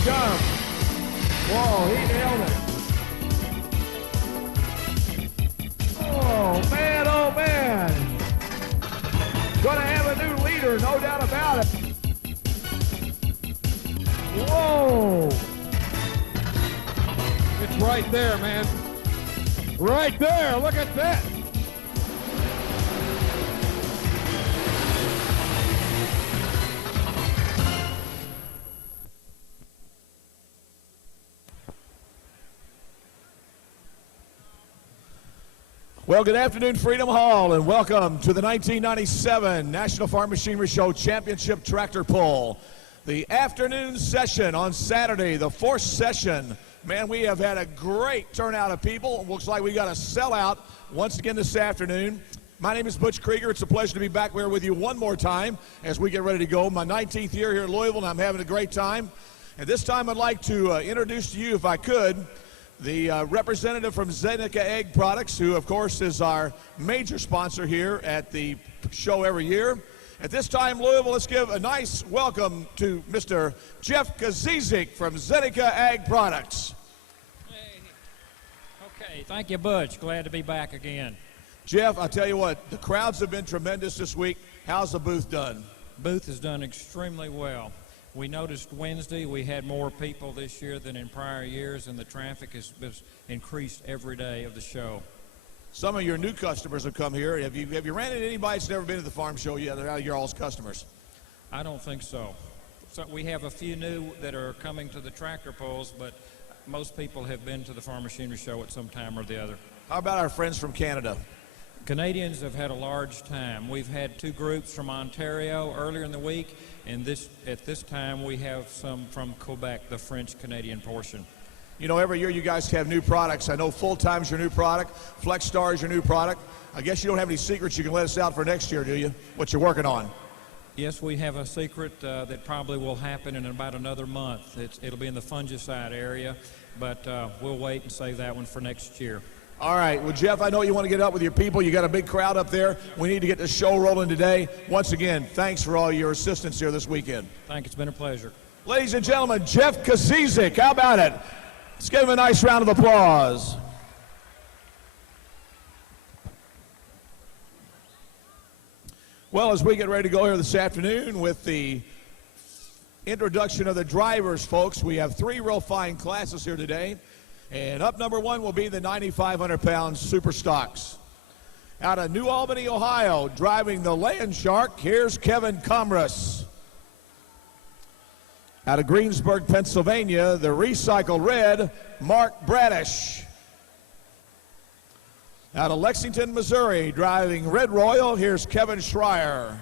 he comes. Whoa, he nailed it. Oh, man, oh, man. Gonna have a new leader, no doubt about it. Whoa. It's right there, man. Right there, look at that. Well, good afternoon, Freedom Hall, and welcome to the 1997 National Farm Machinery Show Championship Tractor Pull. The afternoon session on Saturday, the fourth session. Man, we have had a great turnout of people. Looks like we got a sellout once again this afternoon. My name is Butch Krieger. It's a pleasure to be back here with you one more time as we get ready to go. My 19th year here in Louisville, and I'm having a great time. And this time I'd like to introduce to you, if I could, the representative from Zenica Egg Products, who, of course, is our major sponsor here at the show every year. At this time, Louisville, let's give a nice welcome to Mr. Jeff Kazizik from Zenica Egg Products. Hey. Okay, thank you, Butch. Glad to be back again. Jeff, I'll tell you what, the crowds have been tremendous this week. How's the booth done? Booth has done extremely well. We noticed Wednesday we had more people this year than in prior years, and the traffic has increased every day of the show. Some of your new customers have come here. Have you ran into anybody that's never been to the farm show yet? They're out of your all's customers. I don't think so. So we have a few new that are coming to the tractor pulls, but most people have been to the Farm Machinery Show at some time or the other. How about our friends from Canada? Canadians have had a large time. We've had two groups from Ontario earlier in the week, and at this time we have some from Quebec, the French-Canadian portion. You know, every year you guys have new products. I know Full Time's your new product, Flex Star is your new product. I guess you don't have any secrets you can let us out for next year, do you? What you're working on? Yes, we have a secret that probably will happen in about another month. It'll be in the fungicide area, but we'll wait and save that one for next year. All right. Well, Jeff, I know you want to get up with your people. You got a big crowd up there. We need to get the show rolling today. Once again, thanks for all your assistance here this weekend. Thank you. It's been a pleasure. Ladies and gentlemen, Jeff Kazizik. How about it? Let's give him a nice round of applause. Well, as we get ready to go here this afternoon with the introduction of the drivers, folks, we have three real fine classes here today. And up number one will be the 9,500-pound Super Stocks. Out of New Albany, Ohio, driving the Land Shark, here's Kevin Comrus. Out of Greensburg, Pennsylvania, the Recycle Red, Mark Bradish. Out of Lexington, Missouri, driving Red Royal, here's Kevin Schreier.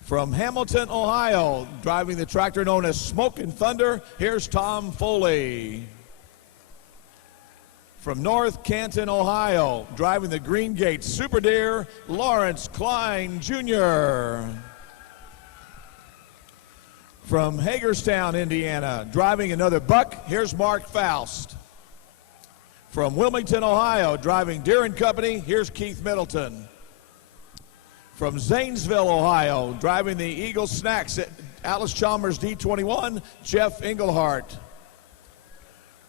From Hamilton, Ohio, driving the tractor known as Smokin' Thunder, here's Tom Foley. From North Canton, Ohio, driving the Green Gate Super Deer, Lawrence Klein Jr. From Hagerstown, Indiana, driving another buck, here's Mark Faust. From Wilmington, Ohio, driving Deere & Company, here's Keith Middleton. From Zanesville, Ohio, driving the Eagle Snacks at Atlas Chalmers D21, Jeff Englehart.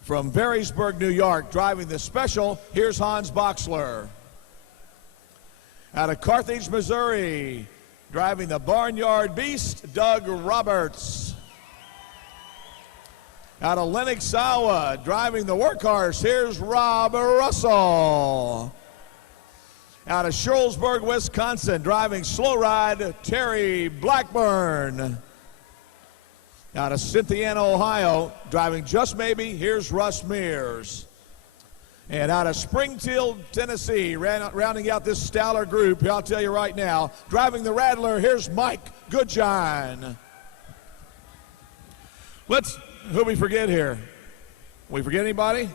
From Varysburg, New York, driving the Special, here's Hans Boxler. Out of Carthage, Missouri, driving the Barnyard Beast, Doug Roberts. Out of Lenox, Iowa, driving the Workhorse, here's Rob Russell. Out of Sherrilsburg, Wisconsin, driving Slow Ride, Terry Blackburn. Out of Cynthiana, Ohio, driving Just Maybe, here's Russ Mears. And out of Springfield, Tennessee, rounding out this stellar group, I'll tell you right now, driving the Rattler, here's Mike Goodjohn. Who we forget here? We forget anybody?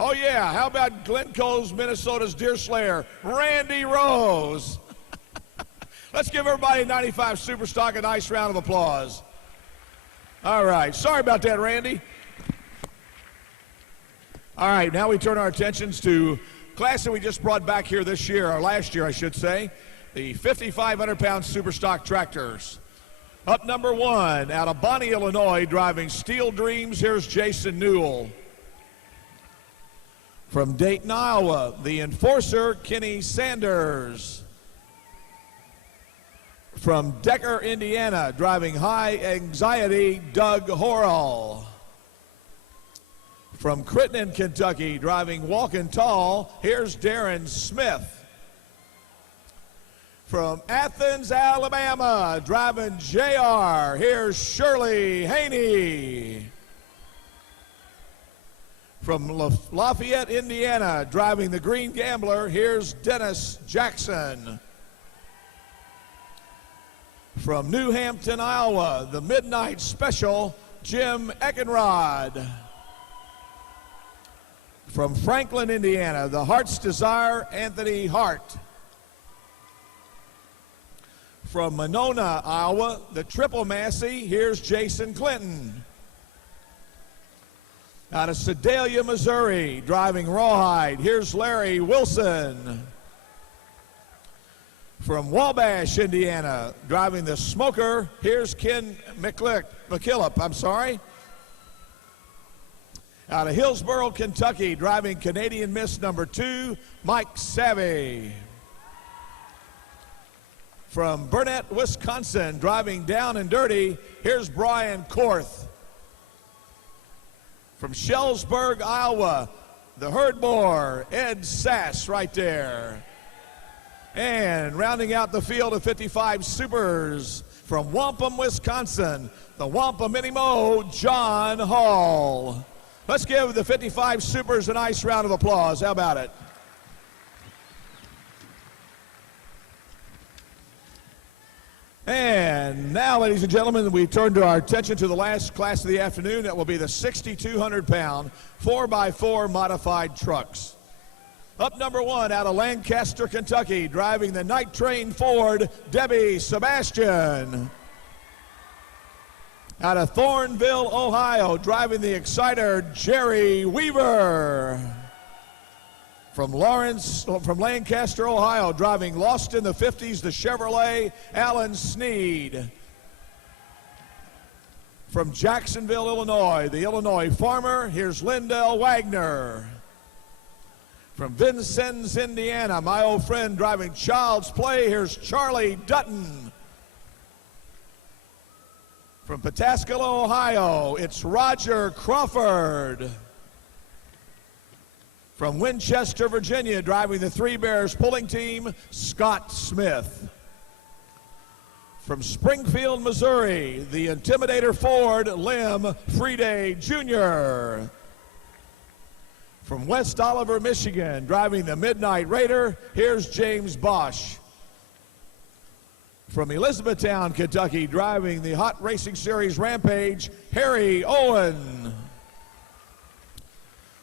Oh, yeah. How about Glencoe's, Minnesota's Deer Slayer, Randy Rose? Let's give everybody 95 Super Stock a nice round of applause. All right. Sorry about that, Randy. All right. Now we turn our attentions to class that we just brought back here this year, or last year, I should say, the 5,500-pound Super Stock tractors. Up number 1, out of Bonnie, Illinois, driving Steel Dreams, here's Jason Newell. From Dayton, Iowa, the Enforcer, Kenny Sanders. From Decker, Indiana, driving High Anxiety, Doug Horrell. From Crittenden, Kentucky, driving Walkin' Tall, here's Darren Smith. From Athens, Alabama, driving JR, here's Shirley Haney. From Lafayette, Indiana, driving the Green Gambler, here's Dennis Jackson. From New Hampton, Iowa, the Midnight Special, Jim Eckenrod. From Franklin, Indiana, the Heart's Desire, Anthony Hart. From Monona, Iowa, the Triple Massey, here's Jason Clinton. Out of Sedalia, Missouri, driving Rawhide, here's Larry Wilson. From Wabash, Indiana, driving the Smoker, here's Ken McKillop. Out of Hillsborough, Kentucky, driving Canadian Miss number 2, Mike Savvy. From Burnett, Wisconsin, driving Down and Dirty, here's Brian Korth. From Shellsburg, Iowa, the Herdboar, Ed Sass right there. And rounding out the field of 55 Supers, from Wampum, Wisconsin, the Wampum Mini Mo, John Hall. Let's give the 55 Supers a nice round of applause. How about it? And now, ladies and gentlemen, we turn to our attention to the last class of the afternoon. That will be the 6,200-pound 4x4 modified trucks. Up number 1, out of Lancaster, Kentucky, driving the Night Train Ford, Debbie Sebastian. Out of Thornville, Ohio, driving the Exciter, Jerry Weaver. From Lancaster, Ohio, driving Lost in the 50s, the Chevrolet, Alan Sneed. From Jacksonville, Illinois, the Illinois Farmer, here's Lindell Wagner. From Vincennes, Indiana, my old friend driving Child's Play, here's Charlie Dutton. From Pataskala, Ohio, it's Roger Crawford. From Winchester, Virginia, driving the Three Bears pulling team, Scott Smith. From Springfield, Missouri, the Intimidator Ford, Lim Friday Jr. From West Oliver, Michigan, driving the Midnight Raider, here's James Bosch. From Elizabethtown, Kentucky, driving the Hot Racing Series Rampage, Harry Owen.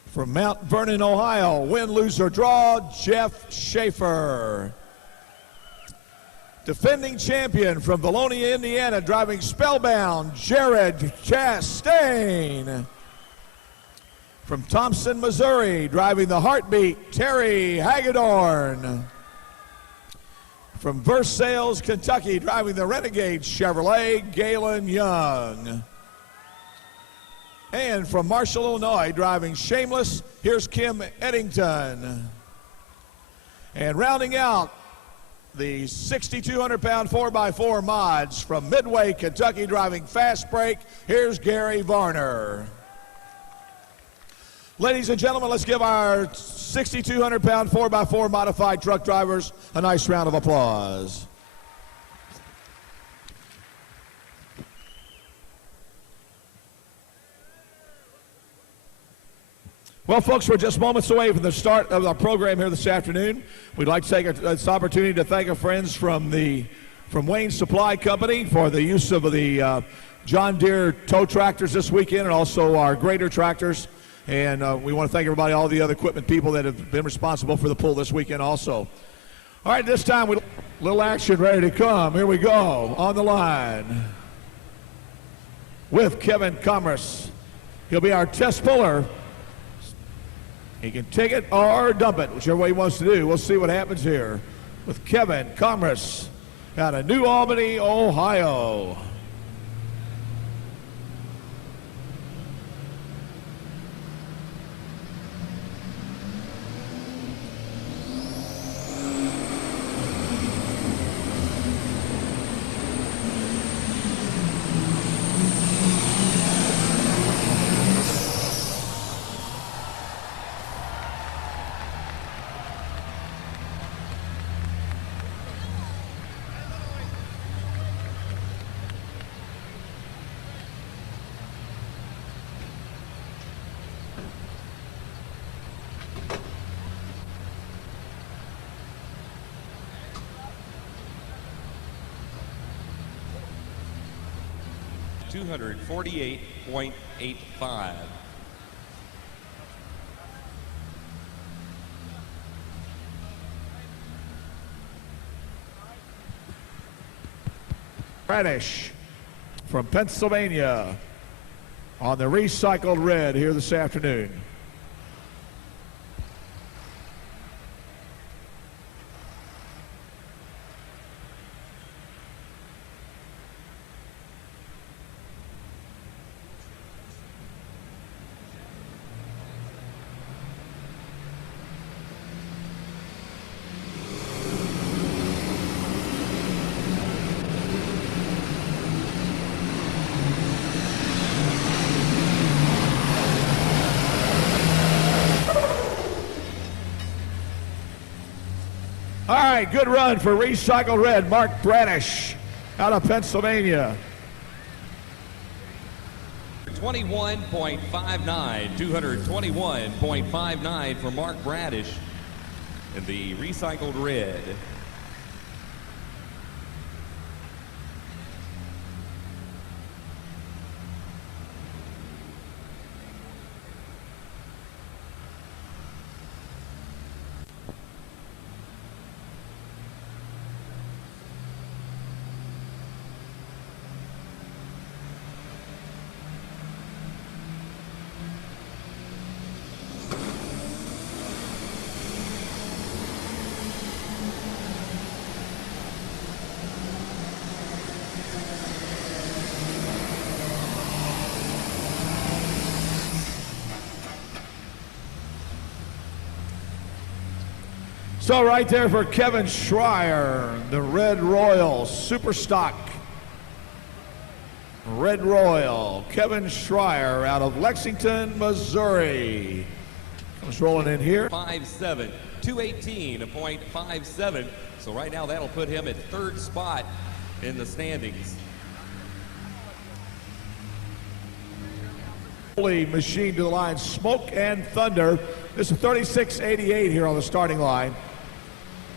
From Mount Vernon, Ohio, win, lose, or draw, Jeff Schaefer. Defending champion from Valonia, Indiana, driving Spellbound, Jared Chastain. From Thompson, Missouri, driving the Heartbeat, Terry Hagedorn. From Versailles, Kentucky, driving the Renegade Chevrolet, Galen Young. And from Marshall, Illinois, driving Shameless, here's Kim Eddington. And rounding out the 6,200-pound 4x4 mods from Midway, Kentucky, driving Fast Break, here's Gary Varner. Ladies and gentlemen, let's give our 6,200-pound 4x4 modified truck drivers a nice round of applause. Well, folks, we're just moments away from the start of our program here this afternoon. We'd like to take this opportunity to thank our friends from Wayne Supply Company for the use of the John Deere tow tractors this weekend, and also our grader tractors. And we want to thank everybody, all the other equipment people that have been responsible for the pull this weekend also. All right, this time, a little action ready to come. Here we go, on the line with Kevin Commerce. He'll be our test puller. He can take it or dump it, whichever way he wants to do. We'll see what happens here with Kevin Commerce out of New Albany, Ohio. 248.85. Bradish from Pennsylvania on the recycled red here this afternoon. All right, good run for recycled red, Mark Bradish out of Pennsylvania. 21.59, 221.59 for Mark Bradish in the recycled red. So right there for Kevin Schreier, the Red Royal Super Stock. Red Royal, Kevin Schreier out of Lexington, Missouri. Comes rolling in here. 5'7", 218.57. So right now that'll put him at third spot in the standings. Machine to the line, Smoke and Thunder. This is 36.88 here on the starting line.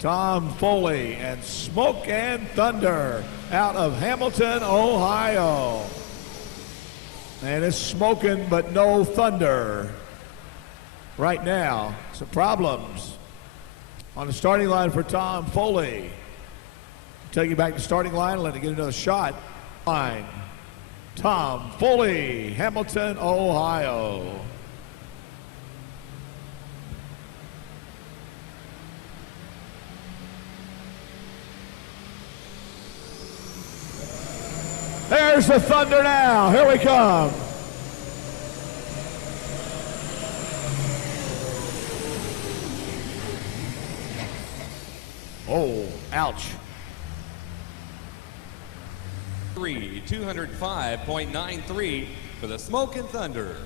Tom Foley and Smoke and Thunder out of Hamilton, Ohio. And it's smoking but no thunder right now. Some problems on the starting line for Tom Foley. Take you back to the starting line, let it get another shot. Line. Tom Foley, Hamilton, Ohio. There's the thunder now. Here we come. Oh, ouch. 205.93 for the Smoke and Thunder.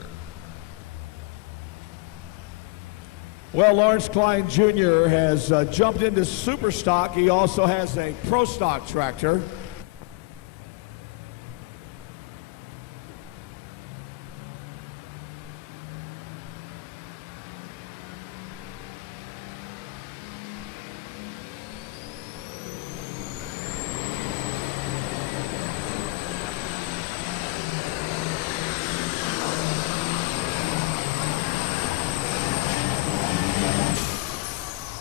Well, Lawrence Klein Jr. has jumped into super stock. He also has a pro stock tractor.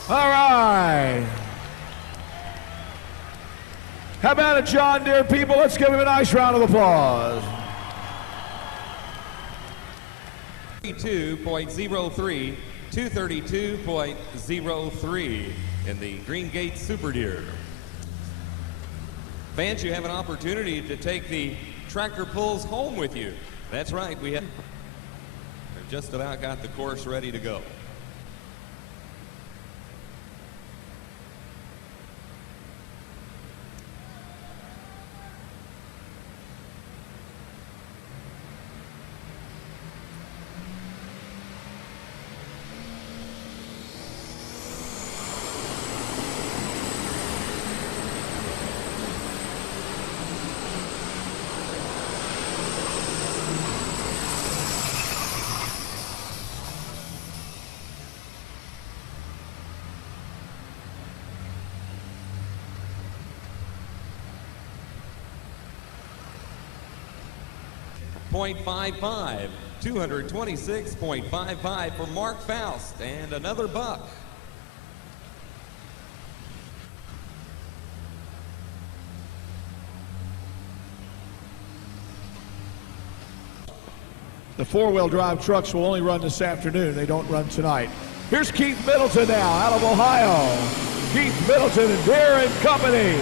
All right. How about it, John Deere people? Let's give him a nice round of applause. 232.03, 232.03 in the Green Gate Super Deere. Fans, you have an opportunity to take the tractor pulls home with you. That's right, we've just about got the course ready to go. 226.55. 226.55 for Mark Faust, and another buck. The four-wheel drive trucks will only run this afternoon. They don't run tonight. Here's Keith Middleton now out of Ohio. Keith Middleton and Deere and Company.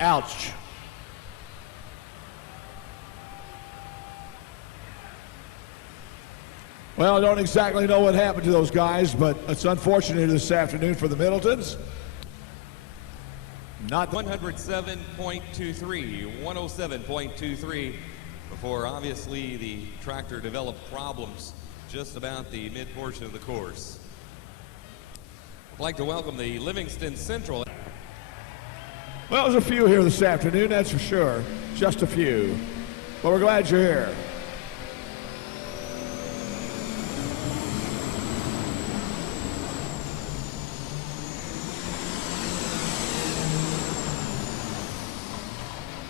Ouch. Well, I don't exactly know what happened to those guys, but it's unfortunate this afternoon for the Middletons. Not 107.23, 107.23 before obviously the tractor developed problems just about the mid-portion of the course. I'd like to welcome the Livingston Central. Well, there's a few here this afternoon, that's for sure. Just a few. But we're glad you're here.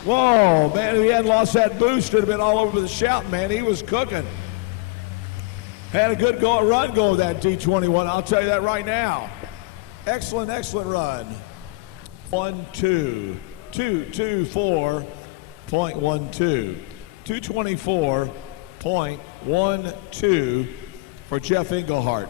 Whoa, man, if he hadn't lost that boost, it'd have been all over the shouting, man. He was cooking. Had a good run go with that D21, I'll tell you that right now. Excellent, excellent run. 224.12. 224.12 for Jeff Englehart.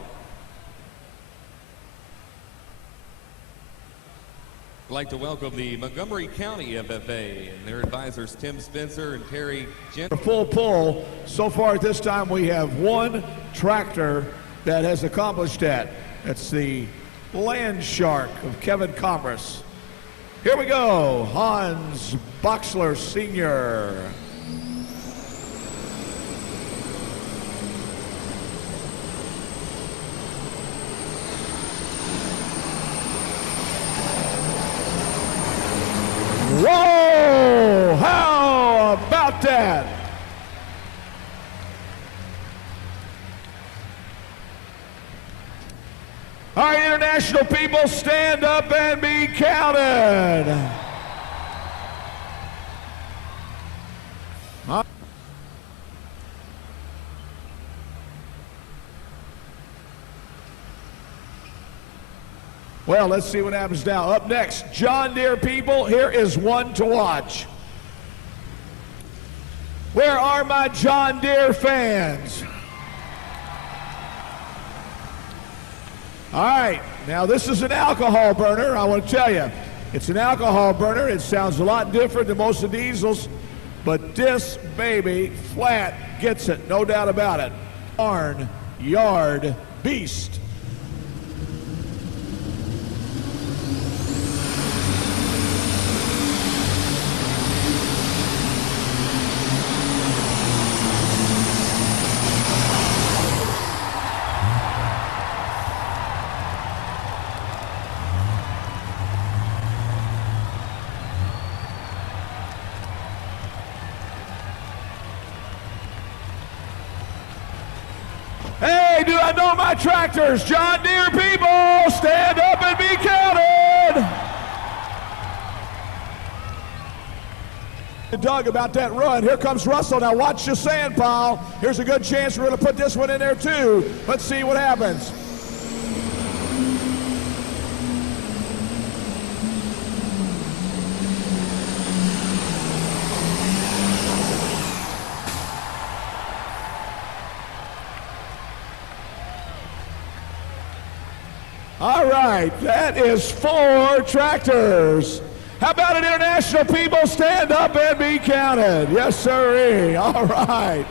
I'd like to welcome the Montgomery County FFA and their advisors Tim Spencer and Terry Jensen. Full pull. So far at this time we have one tractor that has accomplished that. That's the Land Shark of Kevin Commerce. Here we go, Hans Boxler Sr. Whoa! How about that? All right, international people, stand up and be counted. Well, let's see what happens now. Up next, John Deere people, here is one to watch. Where are my John Deere fans? All right, now this is an alcohol burner, I want to tell you. It's an alcohol burner. It sounds a lot different than most of the diesels, but this baby flat gets it, no doubt about it. Barn Yard Beast. Hey, do I know my tractors? John Deere people, stand up and be counted. Doug about that run. Here comes Russell. Now watch the sand pile. Here's a good chance we're going to put this one in there too. Let's see what happens. All right, that is 4 tractors. How about it, international people? Stand up and be counted. Yes, sirree. All right.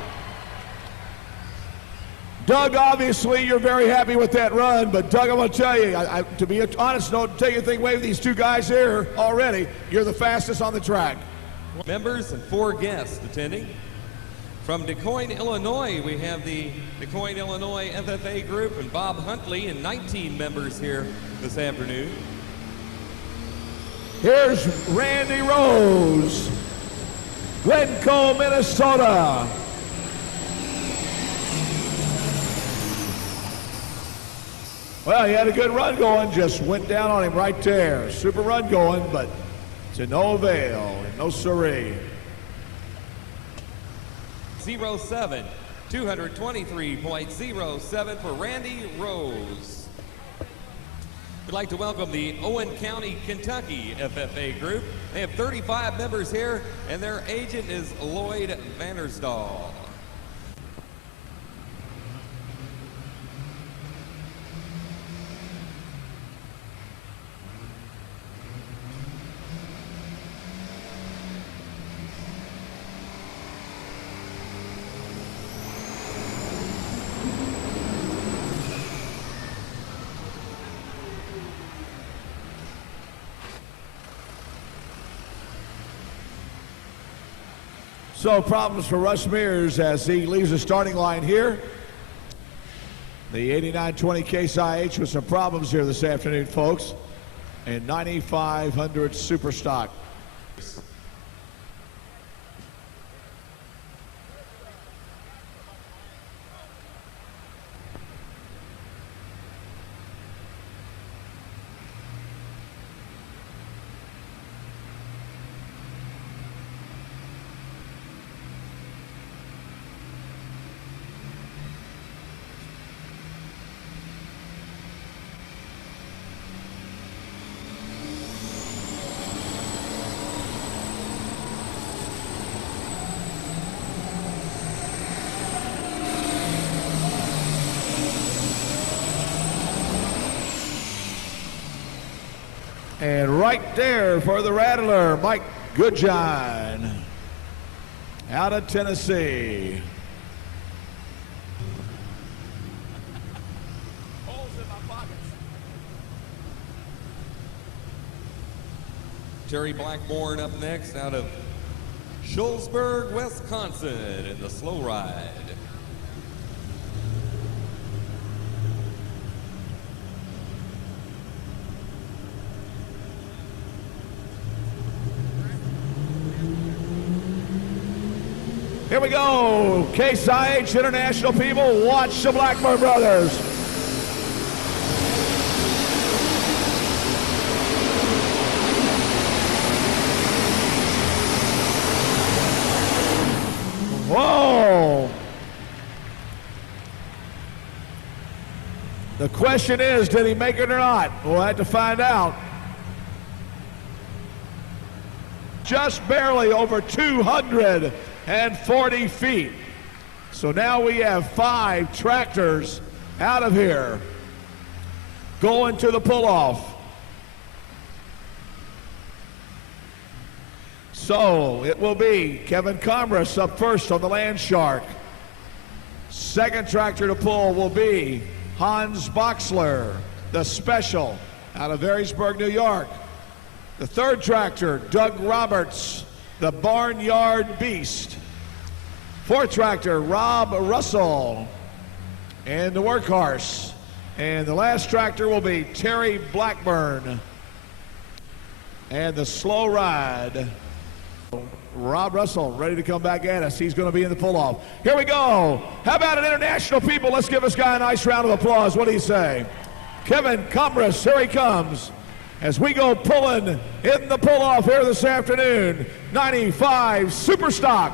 Doug, obviously, you're very happy with that run, but Doug, I'm going to tell you, to be honest, don't take anything away with these 2 guys here already. You're the fastest on the track. Members and 4 guests attending. From DuQuoin, Illinois, we have the DuQuoin, Illinois FFA group and Bob Huntley and 19 members here this afternoon. Here's Randy Rose, Glencoe, Minnesota. Well, he had a good run going, just went down on him right there. Super run going, but to no avail, and no siree. 07, 223.07 for Randy Rose. We'd like to welcome the Owen County, Kentucky FFA group. They have 35 members here, and their agent is Lloyd Vandersdahl. So problems for Russ Mears as he leaves the starting line here. The 8920 Case IH with some problems here this afternoon, folks. And 9500 Super Stock. And right there for the Rattler, Mike Goodjohn out of Tennessee. Holes in my pockets. Terry Blackmore up next out of Schulzburg, Wisconsin in the slow ride. Here we go, Case IH International people, watch the Blackburn brothers. Whoa. The question is, did he make it or not? We'll have to find out. Just barely over 240 feet. So now we have 5 tractors out of here going to the pull-off. So it will be Kevin Comress up first on the Land Shark. Second tractor to pull will be Hans Boxler, the Special, out of Harrisburg, New York. The third tractor, Doug Roberts, the Barnyard Beast. Fourth tractor, Rob Russell, and the Workhorse. And the last tractor will be Terry Blackburn. And the slow ride, Rob Russell, ready to come back at us. He's going to be in the pull-off. Here we go. How about an international people? Let's give this guy a nice round of applause. What do you say? Kevin Comress, here he comes. As we go pulling in the pull-off here this afternoon, 95 Super Stock.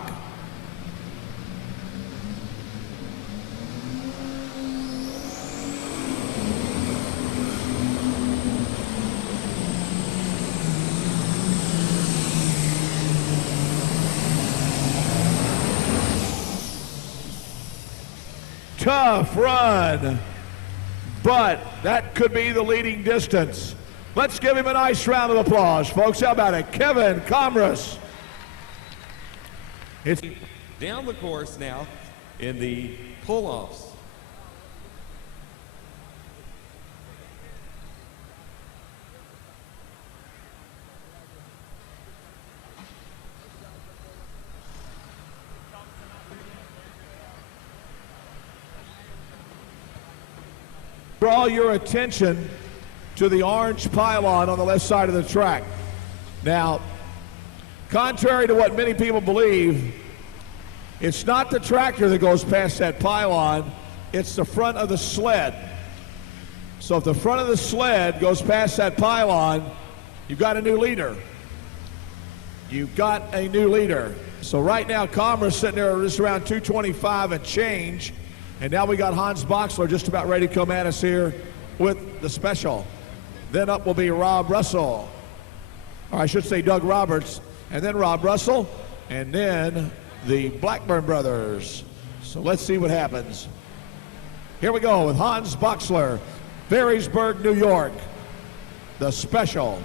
Tough run, but that could be the leading distance. Let's give him a nice round of applause, folks. How about it? Kevin Comress. It's down the course now in the pull-offs. Draw your attention to the orange pylon on the left side of the track. Now, contrary to what many people believe, it's not the tractor that goes past that pylon, it's the front of the sled. So if the front of the sled goes past that pylon, you've got a new leader. You've got a new leader. So right now, Commerce sitting there just around 225 and change. And now we got Hans Boxler just about ready to come at us here with the special. Then up will be Rob Russell. Or I should say Doug Roberts. And then Rob Russell. And then the Blackburn brothers. So let's see what happens. Here we go with Hans Boxler, Ferrysburg, New York, the special.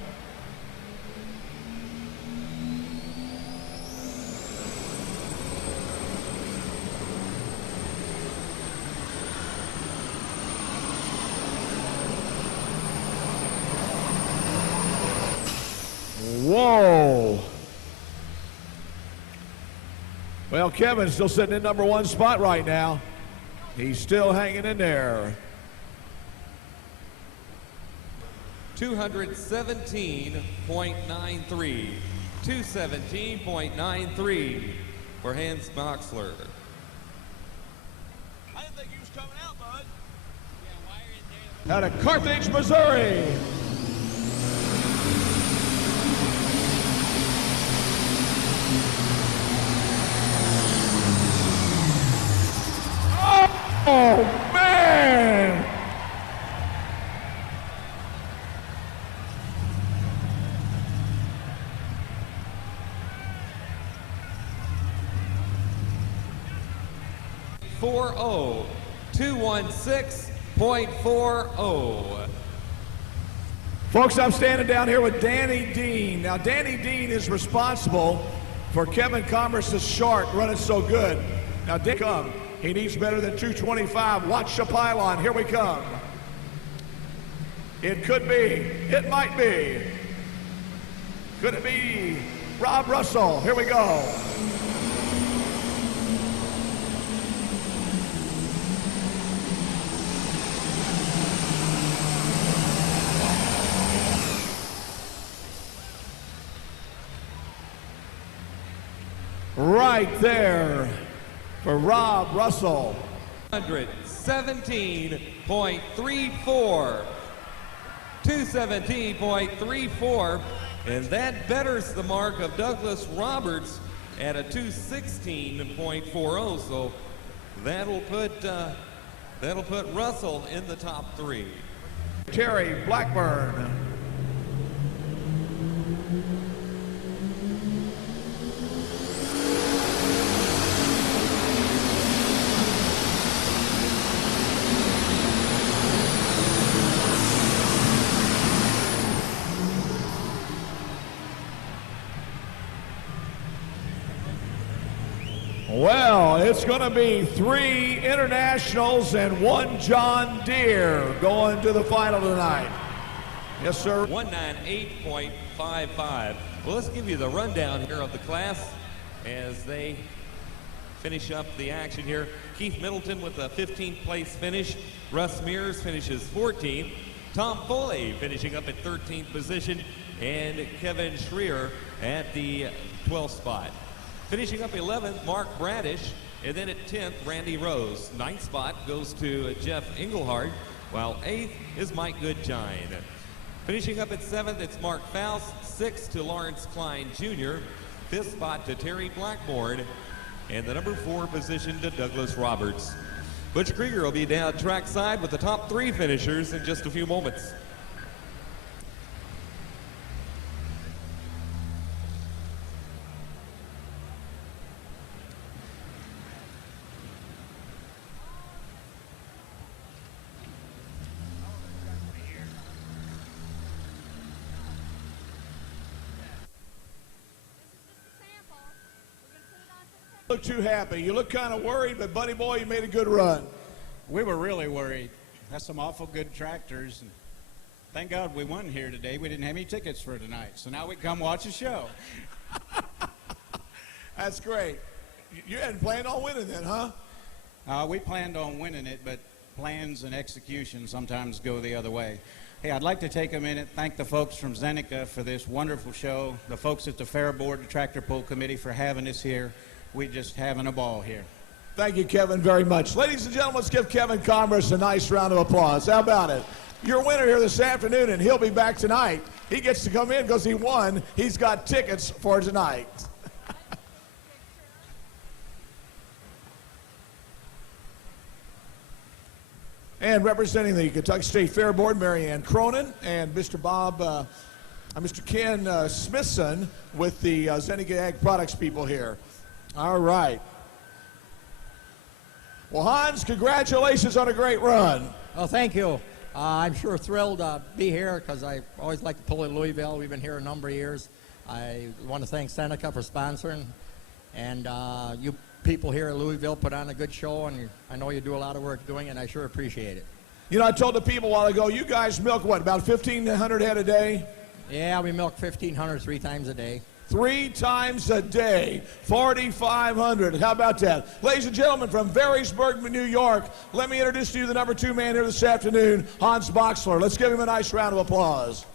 Whoa. Well, Kevin's still sitting in number one spot right now. He's still hanging in there. 217.93. 217.93 for Hans Boxler. I didn't think he was coming out, bud. Out of Carthage, Missouri. Oh, man! .40, 216.40. Folks, I'm standing down here with Danny Dean. Now, Danny Dean is responsible for Kevin Commerce's shark running so good. Now, Dick, come. He needs better than 225. Watch the pylon. Here we come. It could be. It might be. Could it be Rob Russell? Here we go. Right there for Rob Russell. 117.34. 217.34. And that betters the mark of Douglas Roberts at a 216.40. So that'll put Russell in the top three. Terry Blackburn. Well, it's going to be 3 internationals and 1 John Deere going to the final tonight. Yes, sir. 198.55. Well, let's give you the rundown here of the class as they finish up the action here. Keith Middleton with a 15th place finish. Russ Mears finishes 14th. Tom Foley finishing up at 13th position. And Kevin Schreier at the 12th spot. Finishing up 11th, Mark Bradish, and then at 10th, Randy Rose. 9th spot goes to Jeff Engelhardt, while 8th is Mike Goodgine. Finishing up at 7th, it's Mark Faust. 6th to Lawrence Klein Jr. 5th spot to Terry Blackburn, and the number 4 position to Douglas Roberts. Butch Krieger will be down trackside with the top 3 finishers in just a few moments. Look too happy. You look kind of worried, but buddy boy, you made a good run. We were really worried. That's some awful good tractors. And thank God we won here today. We didn't have any tickets for tonight, so now we come watch the show. That's great. You hadn't planned on winning then, huh? We planned on winning it, but plans and execution sometimes go the other way. Hey, I'd like to take a minute, thank the folks from Zenica for this wonderful show, the folks at the Fair Board, the Tractor Pull Committee for having us here. We're just having a ball here. Thank you, Kevin, very much. Ladies and gentlemen, let's give Kevin Commerce a nice round of applause. How about it? Your winner here this afternoon, and he'll be back tonight. He gets to come in because he won. He's got tickets for tonight. And representing the Kentucky State Fair Board, Mary Ann Cronin and Mr. Ken Smithson with the Zenica Ag Products people here. All right. Well, Hans, congratulations on a great run. Well, thank you. I'm sure thrilled to be here because I always like to pull in Louisville. We've been here a number of years. I want to thank Seneca for sponsoring. And you people here at Louisville put on a good show, and I know you do a lot of work doing it, and I sure appreciate it. You know, I told the people a while ago, you guys milk, what, about 1,500 head a day? Yeah, we milk 1,500 3 times a day. 3 times a day, 4,500. How about that? Ladies and gentlemen, from Varysburg, New York, let me introduce to you the number 2 man here this afternoon, Hans Boxler. Let's give him a nice round of applause.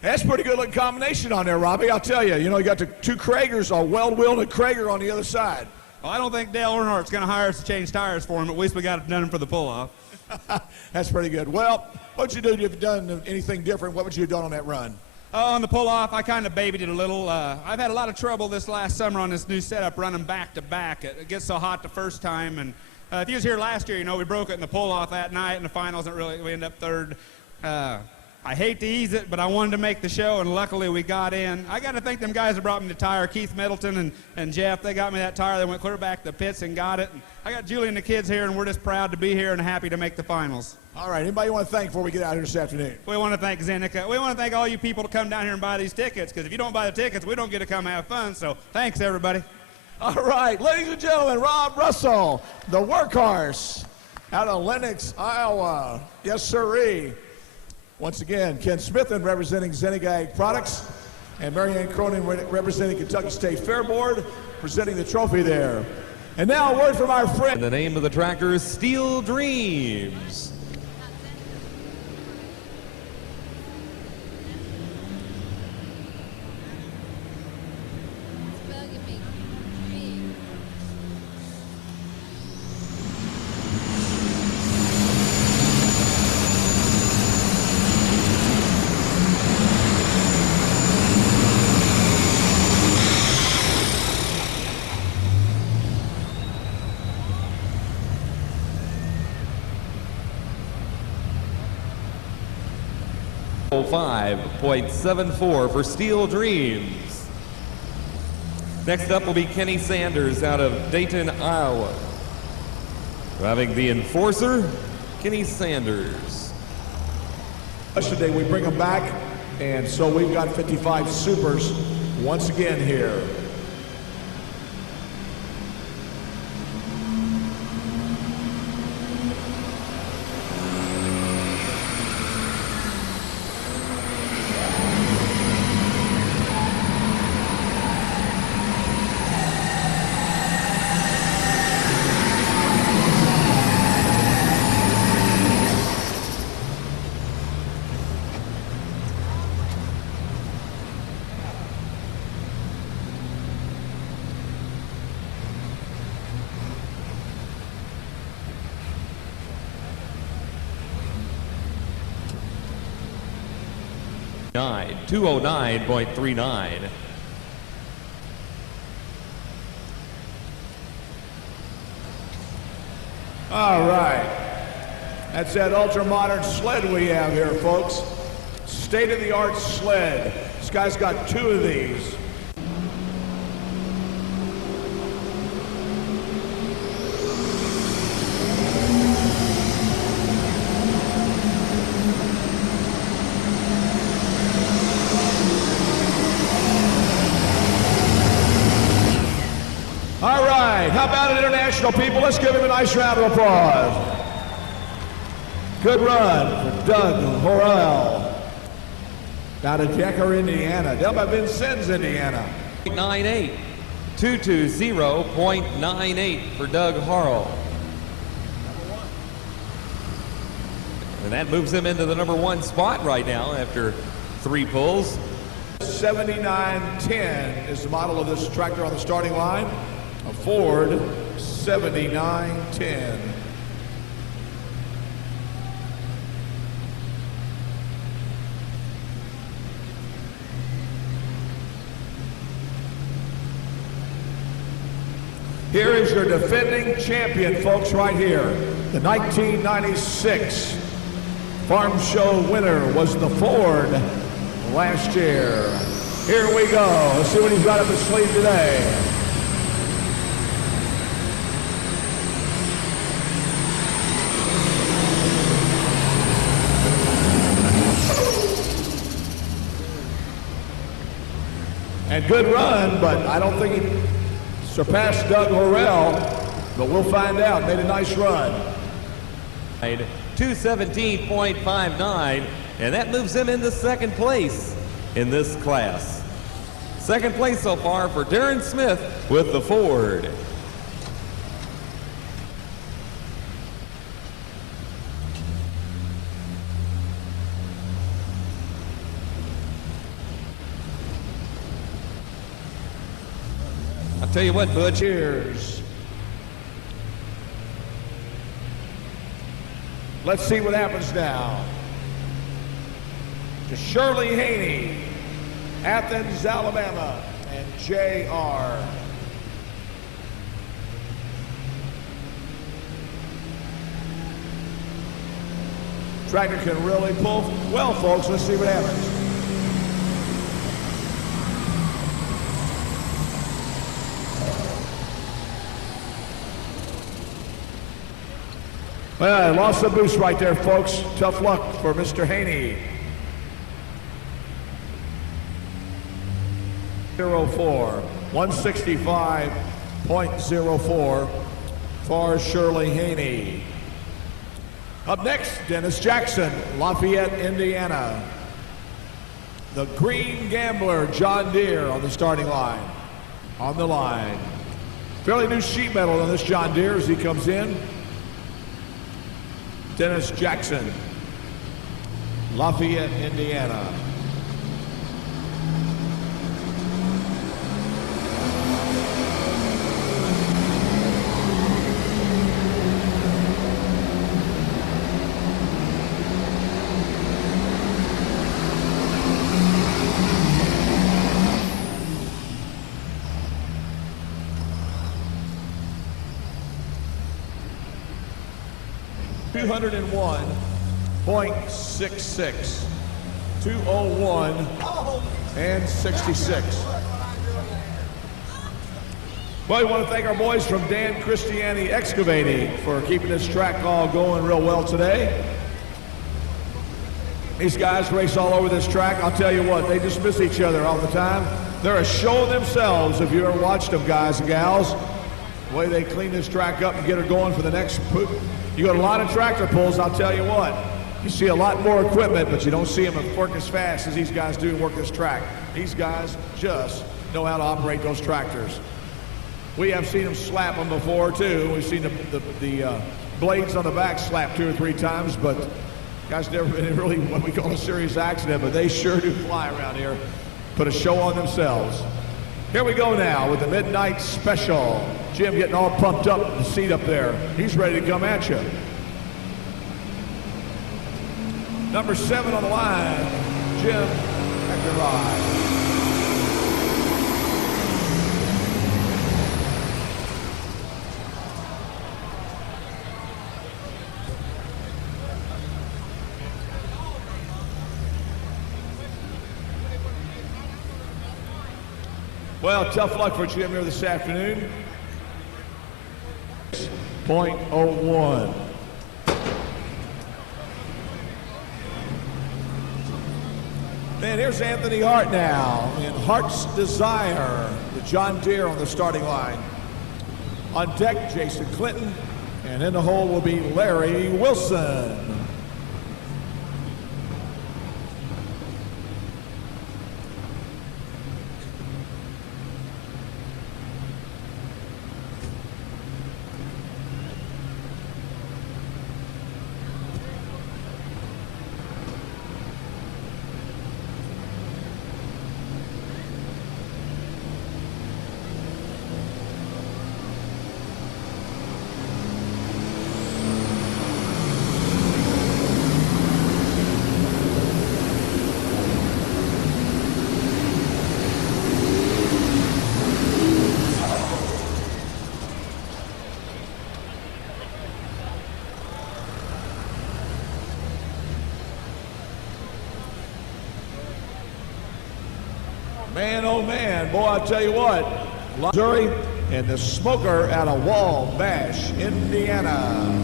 That's a pretty good looking combination on there, Robbie. I'll tell you. You know, you got the 2 Kragers, a Weld-Will and Krager on the other side. Well, I don't think Dale Earnhardt's going to hire us to change tires for him. At least we got it done for the pull-off. That's pretty good. Well, what'd you do? If you've done anything different, what would you have done on that run? On the pull-off, I kind of babied it a little. I've had a lot of trouble this last summer on this new setup running back-to-back. It gets so hot the first time. And if you was here last year, you know, we broke it in the pull-off that night. In the finals, we ended up 3rd. I hate to ease it, but I wanted to make the show, and luckily we got in. I got to thank them guys that brought me the tire, Keith Middleton and Jeff. They got me that tire. They went clear back to the pits and got it. And I got Julie and the kids here, and we're just proud to be here and happy to make the finals. All right. Anybody you want to thank before we get out here this afternoon? We want to thank Zenica. We want to thank all you people to come down here and buy these tickets, because if you don't buy the tickets, we don't get to come have fun. So thanks, everybody. All right. Ladies and gentlemen, Rob Russell, the workhorse out of Lenox, Iowa. Yes, sirree. Once again, Ken Smithson representing Zenica Ag Products, and Mary Ann Cronin representing Kentucky State Fair Board, presenting the trophy there. And now a word from our friend. The name of the tractor is Steel Dreams. .74 for Steel Dreams. Next up will be Kenny Sanders out of Dayton, Iowa. Driving the Enforcer, Kenny Sanders. Yesterday we bring them back, and so we've got 55 Supers once again here. Nine, 209.39. All right. That's that ultra-modern sled we have here, folks. State-of-the-art sled. This guy's got 2 of these. All right, how about it, international people? Let's give him a nice round of applause. Good run for Doug Horrell down in Decker, Indiana. Down by Vincennes, Indiana. 98, 220.98 for Doug Harrell. And that moves him into the number 1 spot right now after 3 pulls. 7910 is the model of this tractor on the starting line. A Ford 7910. Here is your defending champion, folks, right here. The 1996 Farm Show winner was the Ford last year. Here we go. Let's see what he's got up his sleeve today. And good run, but I don't think he surpassed Doug Horrell, but we'll find out. Made a nice run. 217.59, and that moves him into second place in this class. Second place so far for Darren Smith with the Ford. I'll tell you what, Butch. Cheers. Let's see what happens now. To Shirley Haney, Athens, Alabama, and J.R. Tractor can really pull well, folks. Let's see what happens. Well, I lost the boost right there, folks. Tough luck for Mr. Haney. 04, 165.04 for Shirley Haney. Up next, Dennis Jackson, Lafayette, Indiana. The Green Gambler, John Deere, on the starting line. On the line. Fairly new sheet metal on this John Deere as he comes in. Dennis Jackson, Lafayette, Indiana. .66, 201 and 66. Well, we want to thank our boys from Dan Christiani Excavating for keeping this track all going real well today. These guys race all over this track. I'll tell you what, they just miss each other all the time. They're a show of themselves if you ever watched them, guys and gals. The way they clean this track up and get her going for the next poop. You got a lot of tractor pulls, I'll tell you what. You see a lot more equipment, but you don't see them work as fast as these guys do work this track. These guys just know how to operate those tractors. We have seen them slap them before, too. We've seen the blades on the back slap 2 or 3 times, but guys never been in really what we call a serious accident, but they sure do fly around here. Put a show on themselves. Here we go now with the Midnight Special. Jim getting all pumped up in the seat up there. He's ready to come at you. Number 7 on the line, Jim McIntyre. Well, tough luck for Jim here this afternoon. 0.01. And here's Anthony Hart now in Hart's Desire, the John Deere on the starting line. On deck, Jason Clinton, and in the hole will be Larry Wilson. Man, oh man, boy, I tell you what, Missouri and the Smoker out of Wabash, Indiana.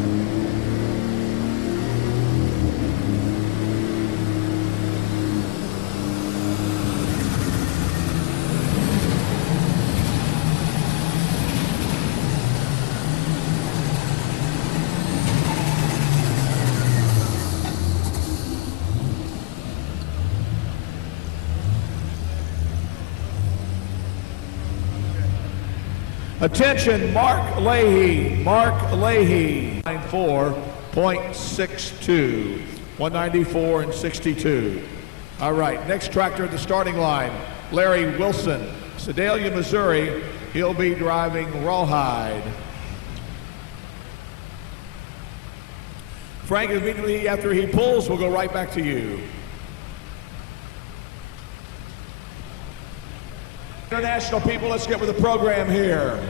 Attention, Mark Leahy, 94.62, 194 and 62. All right, next tractor at the starting line, Larry Wilson, Sedalia, Missouri. He'll be driving Rawhide. Frank, immediately after he pulls, we'll go right back to you. International people, let's get with the program here.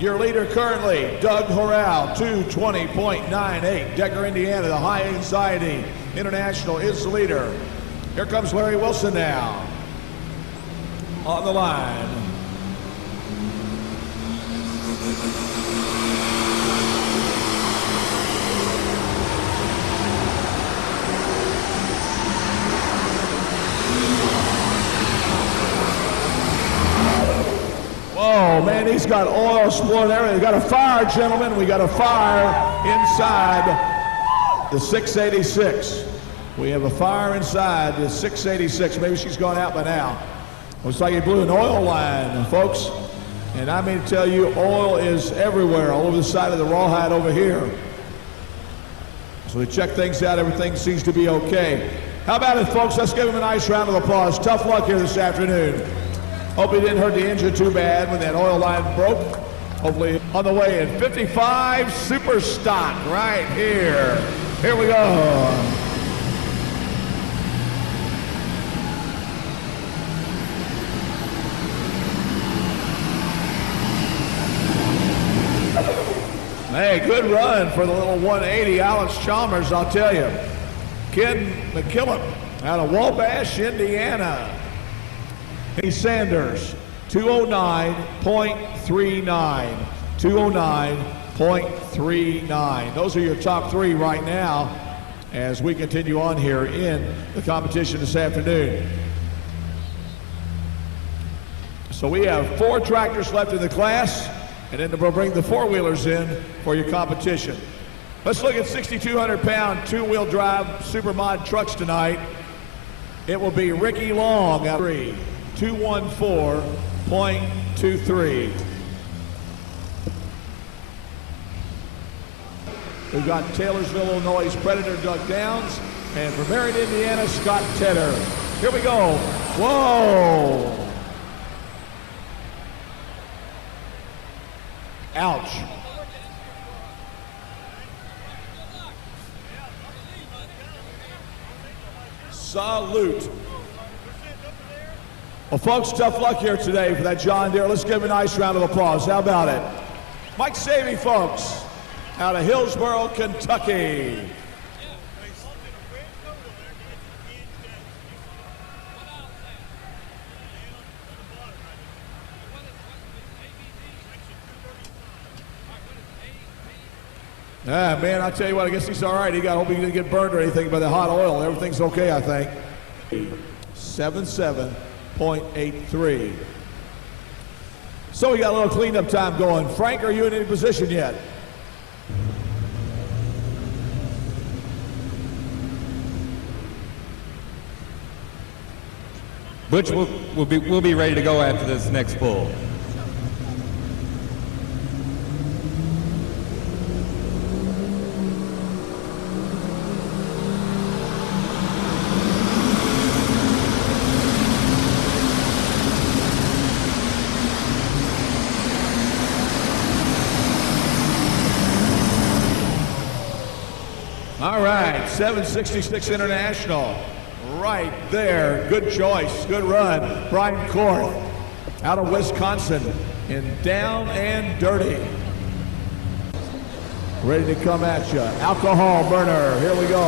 Your leader currently, Doug Horrell, 220.98. Decker, Indiana, the High Anxiety International is the leader. Here comes Larry Wilson now on the line. Oh man, he's got oil spilling everything. We got a fire, gentlemen. We got a fire inside the 686. We have a fire inside the 686. Maybe she's gone out by now. Looks like he blew an oil line, folks. And I mean to tell you, oil is everywhere, all over the side of the Rawhide over here. So we check things out. Everything seems to be okay. How about it, folks? Let's give him a nice round of applause. Tough luck here this afternoon. Hope he didn't hurt the engine too bad when that oil line broke. Hopefully on the way in. 55 super stock right here. Here we go. Hey, good run for the little 180 Alex Chalmers, I'll tell you. Ken McKillop out of Wabash, Indiana. Kenny Sanders, 209.39. 209.39. Those are your top three right now as we continue on here in the competition this afternoon. So we have 4 tractors left in the class, and then we'll bring the 4-wheelers in for your competition. Let's look at 6,200-pound 2-wheel drive Supermod trucks tonight. It will be Ricky Long out of 3. 214.23. We've got Taylorsville, Illinois' Predator Doug Downs, and from Marion, Indiana, Scott Tedder. Here we go. Whoa! Ouch. Salute. Well, folks, tough luck here today for that John Deere. Let's give him a nice round of applause. How about it? Mike Savey, folks, out of Hillsborough, Kentucky. Ah, man, I tell you what, I guess he's all right. I hope he didn't get burned or anything by the hot oil. Everything's okay, I think. 77.83. So we got a little cleanup time going. Frank, are you in any position yet? Butch, we'll be ready to go after this next pull. All right, 766 International. Right there. Good choice. Good run. Brian Korth out of Wisconsin in Down and Dirty. Ready to come at you. Alcohol burner. Here we go.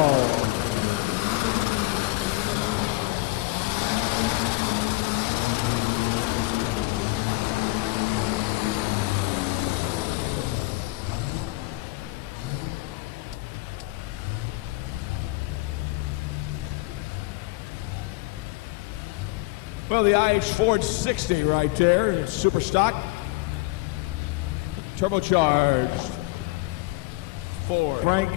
Well, the IH Ford 60 right there, super stock. Turbocharged Ford. Frank.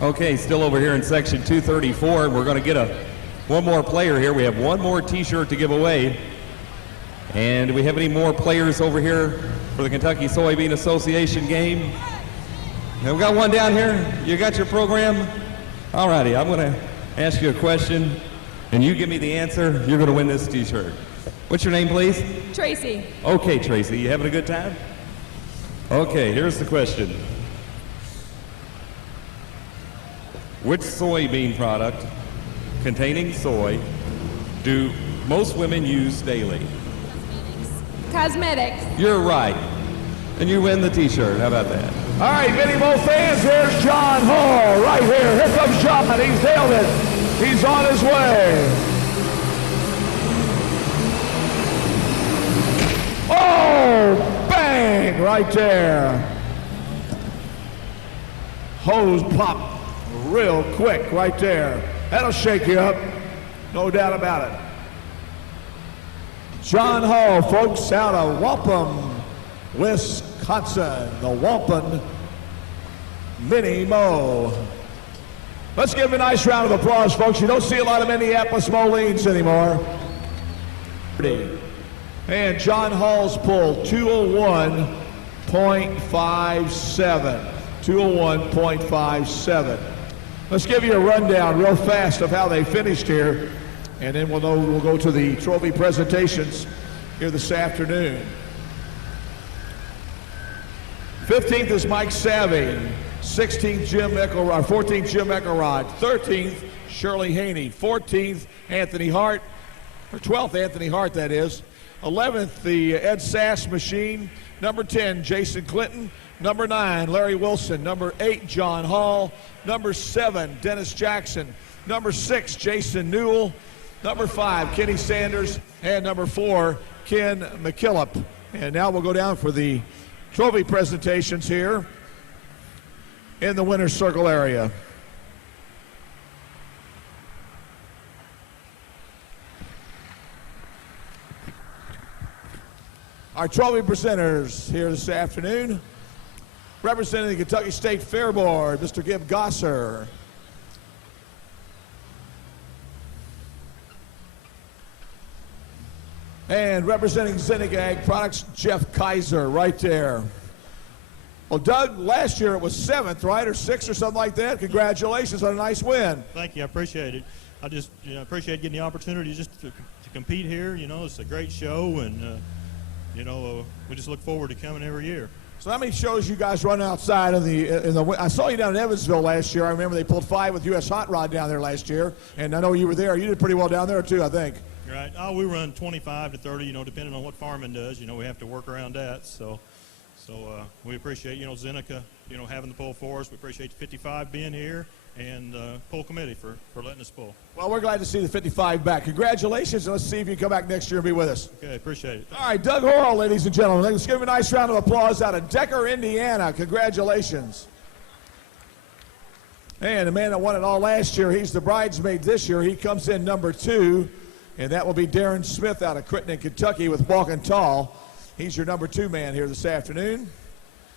Okay, still over here in section 234. We're going to get one more player here. We have one more t-shirt to give away. And do we have any more players over here for the Kentucky Soybean Association game? Now, we got one down here. You got your program? All righty, I'm going to ask you a question, and you give me the answer. You're going to win this t-shirt. What's your name, please? Tracy. Okay, Tracy, you having a good time? Okay, here's the question. Which soybean product containing soy do most women use daily? Cosmetics. You're right. And you win the t-shirt. How about that? All right, Vinny Mo fans, here's John Hall right here. Here comes John. He's nailed it. He's on his way. Oh, bang, right there. Hose pop real quick right there. That'll shake you up, no doubt about it. John Hall, folks, out of Waupun, Wisconsin, the Waupun Mini Mo. Let's give him a nice round of applause, folks. You don't see a lot of Minneapolis Moleens anymore. And John Hall's pull, 201.57. 201.57. Let's give you a rundown real fast of how they finished here, and then we'll go to the trophy presentations here this afternoon. 15th is Mike Savvy, 16th Jim Eckelrod, 14th Jim Eckelrod, 13th Shirley Haney, 14th Anthony Hart, or 12th Anthony Hart that is, 11th the Ed Sass Machine, number 10 Jason Clinton, number 9 Larry Wilson, number 8 John Hall, number 7 Dennis Jackson, number 6 Jason Newell, number 5 Kenny Sanders, and number 4 Ken McKillop. And now we'll go down for the trophy presentations here in the winner's circle area. Our trophy presenters here this afternoon, representing the Kentucky State Fair Board, Mr. Gib Gosser. And representing Zenig Ag Products, Jeff Kaiser, right there. Well, Doug, last year it was 7th, right, or 6th or something like that. Congratulations on a nice win. Thank you, I appreciate it. I just appreciate getting the opportunity just to compete here. You know, it's a great show, and we just look forward to coming every year. So how many shows you guys run outside in the I saw you down in Evansville last year. I remember they pulled 5 with U.S. Hot Rod down there last year, and I know you were there. You did pretty well down there too, I think. Right. Oh, we run 25 to 30, depending on what farming does. We have to work around that. So we appreciate, Zeneca, having the pull for us. We appreciate the 55 being here, and pull committee for letting us pull. Well, we're glad to see the 55 back. Congratulations, and let's see if you can come back next year and be with us. Okay, appreciate it. All right, Doug Horrell, ladies and gentlemen. Let's give him a nice round of applause out of Decker, Indiana. Congratulations. And the man that won it all last year, he's the bridesmaid this year. He comes in number 2, and that will be Darren Smith out of Crittenden, Kentucky with Walking Tall. He's your number 2 man here this afternoon.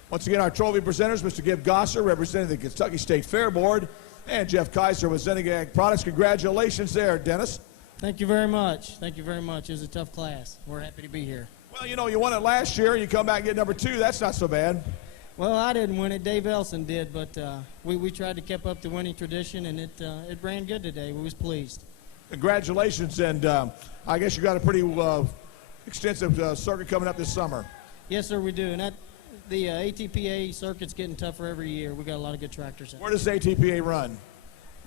Once again, our trophy presenters, Mr. Gib Gosser, representing the Kentucky State Fair Board, and Jeff Kaiser with Zenig Ag Products. Congratulations there, Dennis. Thank you very much. Thank you very much. It was a tough class. We're happy to be here. Well, you won it last year. You come back and get number 2. That's not so bad. Well, I didn't win it. Dave Elson did, but we tried to keep up the winning tradition, and it ran good today. We was pleased. Congratulations, and I guess you got a pretty extensive circuit coming up this summer. Yes, sir, we do. And the ATPA circuit's getting tougher every year. We got a lot of good tractors out. Where does ATPA run?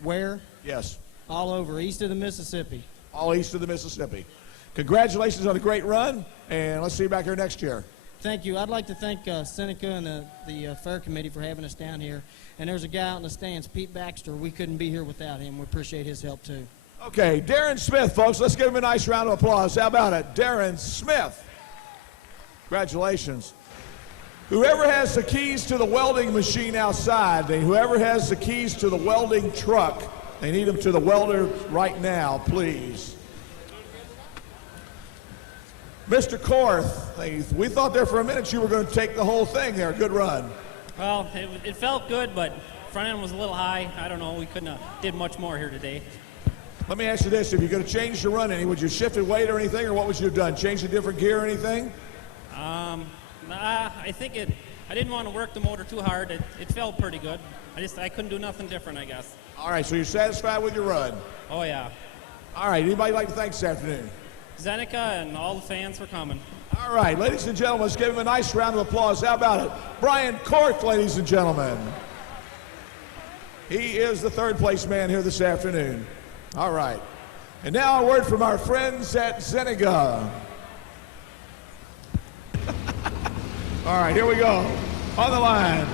Where? Yes. All over, east of the Mississippi. All east of the Mississippi. Congratulations on a great run, and let's see you back here next year. Thank you. I'd like to thank Seneca and the Fair Committee for having us down here. And there's a guy out in the stands, Pete Baxter. We couldn't be here without him. We appreciate his help, too. Okay, Darren Smith, folks. Let's give him a nice round of applause. How about it? Darren Smith. Congratulations. Whoever has the keys to the welding machine outside, whoever has the keys to the welding truck, they need them to the welder right now, please. Mr. Korth, we thought there for a minute you were going to take the whole thing there. Good run. Well, it felt good, but front end was a little high. I don't know. We couldn't have did much more here today. Let me ask you this. If you're going to change the run any, would you shift weight or anything, or what would you have done? Change a different gear or anything? Nah, I think I didn't want to work the motor too hard. It felt pretty good. I couldn't do nothing different, I guess. All right, so you're satisfied with your run? Oh, yeah. All right, anybody like to thank this afternoon? Zeneca and all the fans for coming. All right, ladies and gentlemen, let's give him a nice round of applause. How about it? Brian Korth, ladies and gentlemen. He is the third place man here this afternoon. All right. And now a word from our friends at Zeneca. All right, here we go. On the line,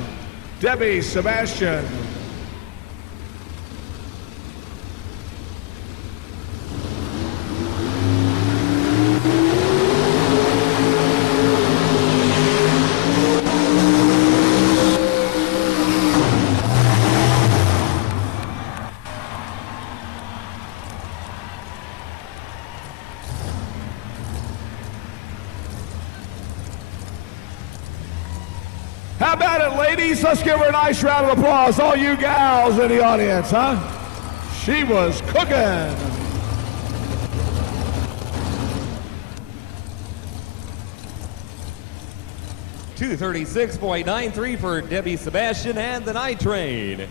Debbie Sebastian. How about it, ladies? Let's give her a nice round of applause. All you gals in the audience, huh? She was cooking. .236.93 for Debbie Sebastian and the Night Train.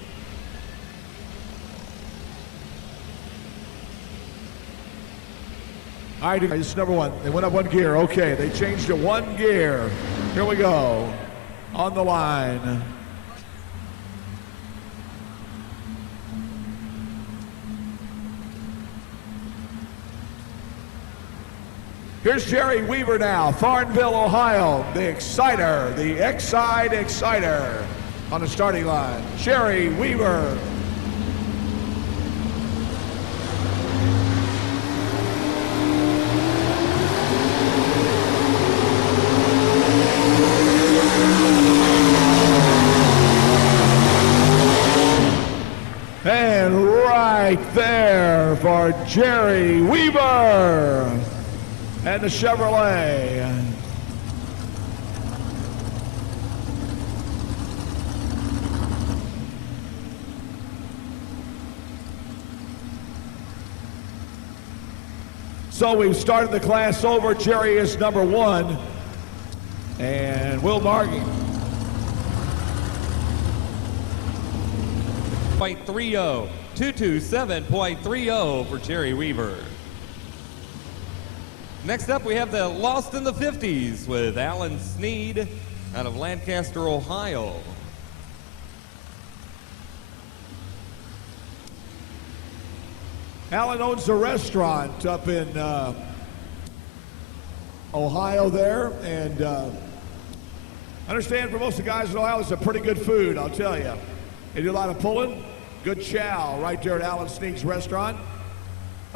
All right, this is number one. They went up one gear. Okay, they changed to one gear. Here we go. On the line. Here's Jerry Weaver now, Farnville, Ohio, the Exciter, the Excite Exciter on the starting line. Jerry Weaver. And right there for Jerry Weaver and the Chevrolet. So we've started the class over. Jerry is number one. And Will Margie. .30, 227.30 for Jerry Weaver. Next up, we have the Lost in the 50s with Alan Sneed out of Lancaster, Ohio. Alan owns a restaurant up in Ohio there, and I understand for most of the guys in Ohio, it's a pretty good food, I'll tell you. They do a lot of pulling, good chow right there at Alan Sneed's restaurant.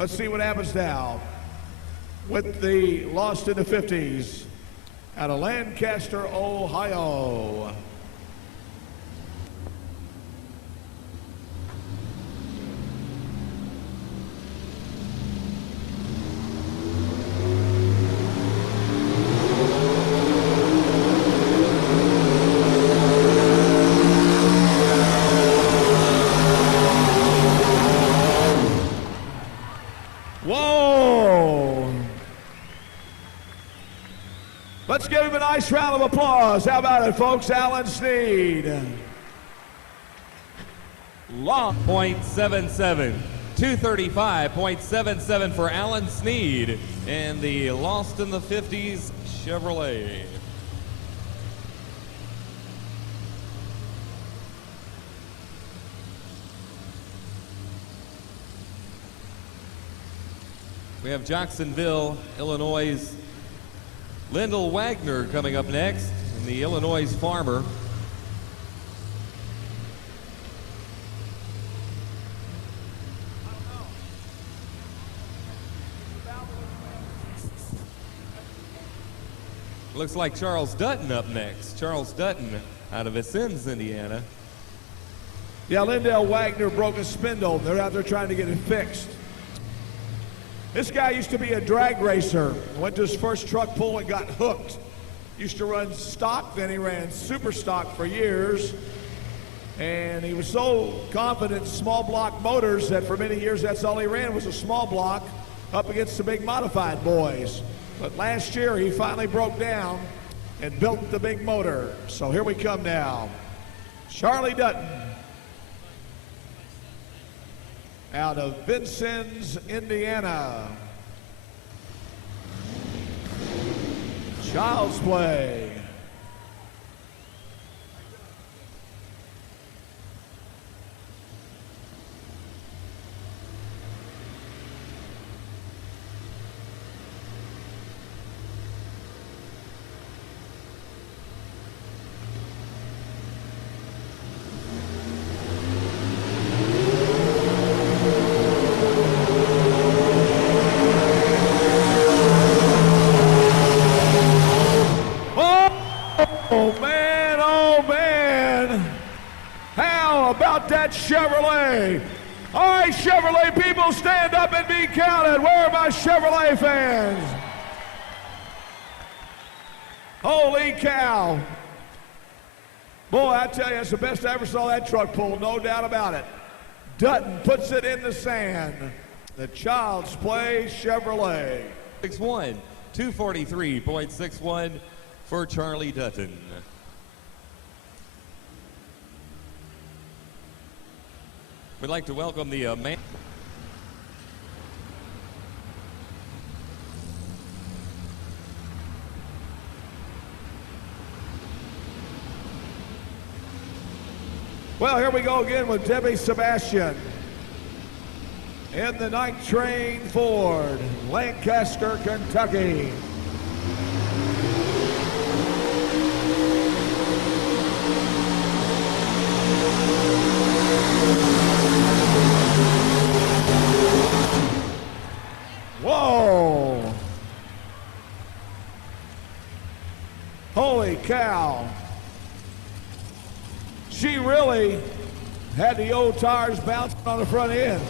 Let's see what happens now with the Lost in the 50s out of Lancaster, Ohio. Whoa! Let's give him a nice round of applause. How about it, folks? Alan Sneed. Long .77, 235.77 for Alan Sneed and the Lost in the 50s Chevrolet. We have Jacksonville, Illinois' Lyndall Wagner coming up next, and the Illinois Farmer. Looks like Charles Dutton up next. Charles Dutton out of Vincennes, Indiana. Yeah, Lindell Wagner broke a spindle. They're out there trying to get it fixed. This guy used to be a drag racer. Went to his first truck pull and got hooked. Used to run stock, then he ran super stock for years. And he was so confident in small block motors that for many years that's all he ran was a small block up against the big modified boys. But last year he finally broke down and built the big motor. So here we come now. Charlie Dutton out of Vincennes, Indiana. Child's play. Oh man, how about that Chevrolet? All right, Chevrolet people, stand up and be counted. Where are my Chevrolet fans? Holy cow. Boy, I tell you, it's the best I ever saw that truck pull, no doubt about it. Dutton puts it in the sand. The Child's Play Chevrolet. 6'1", 243.61 for Charlie Dutton. We'd like to welcome the man. Well, here we go again with Debbie Sebastian in the Night Train Ford, Lancaster, Kentucky. Whoa! Holy cow! She really had the old tires bouncing on the front end.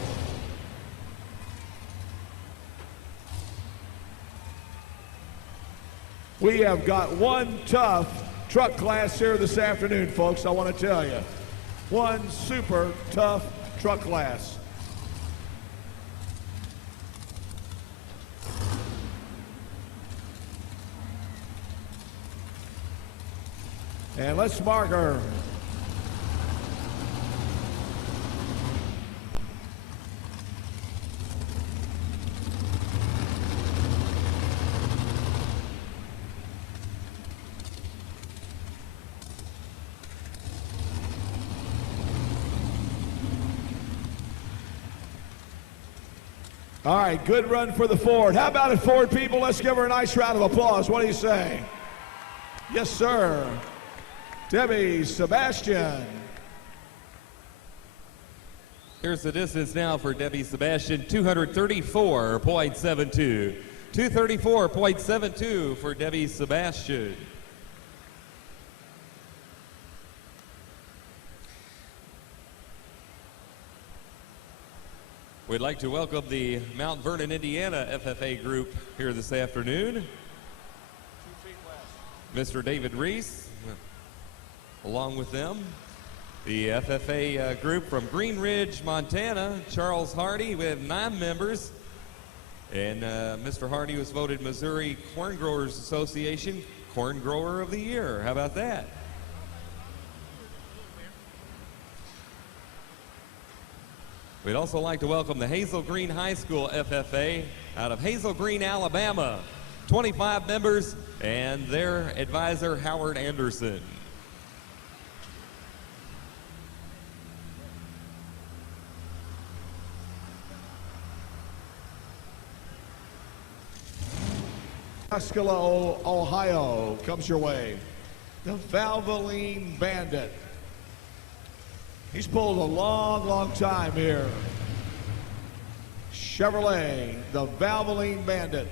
We have got one tough truck class here this afternoon, folks, I want to tell you. One super tough truck class. And let's mark her. All right, good run for the Ford. How about it, Ford people? Let's give her a nice round of applause. What do you say? Yes, sir. Debbie Sebastian. Here's the distance now for Debbie Sebastian, 234.72. 234.72 for Debbie Sebastian. We'd like to welcome the Mount Vernon, Indiana FFA group here this afternoon. Mr. David Reese, along with them. The FFA group from Green Ridge, Montana, Charles Hardy. We have 9 members. And Mr. Hardy was voted Missouri Corn Growers Association Corn Grower of the Year. How about that? We'd also like to welcome the Hazel Green High School FFA out of Hazel Green, Alabama. 25 members and their advisor, Howard Anderson. Osceola, Ohio comes your way. The Valvoline Bandit. He's pulled a long, long time here. Chevrolet, the Valvoline Bandit.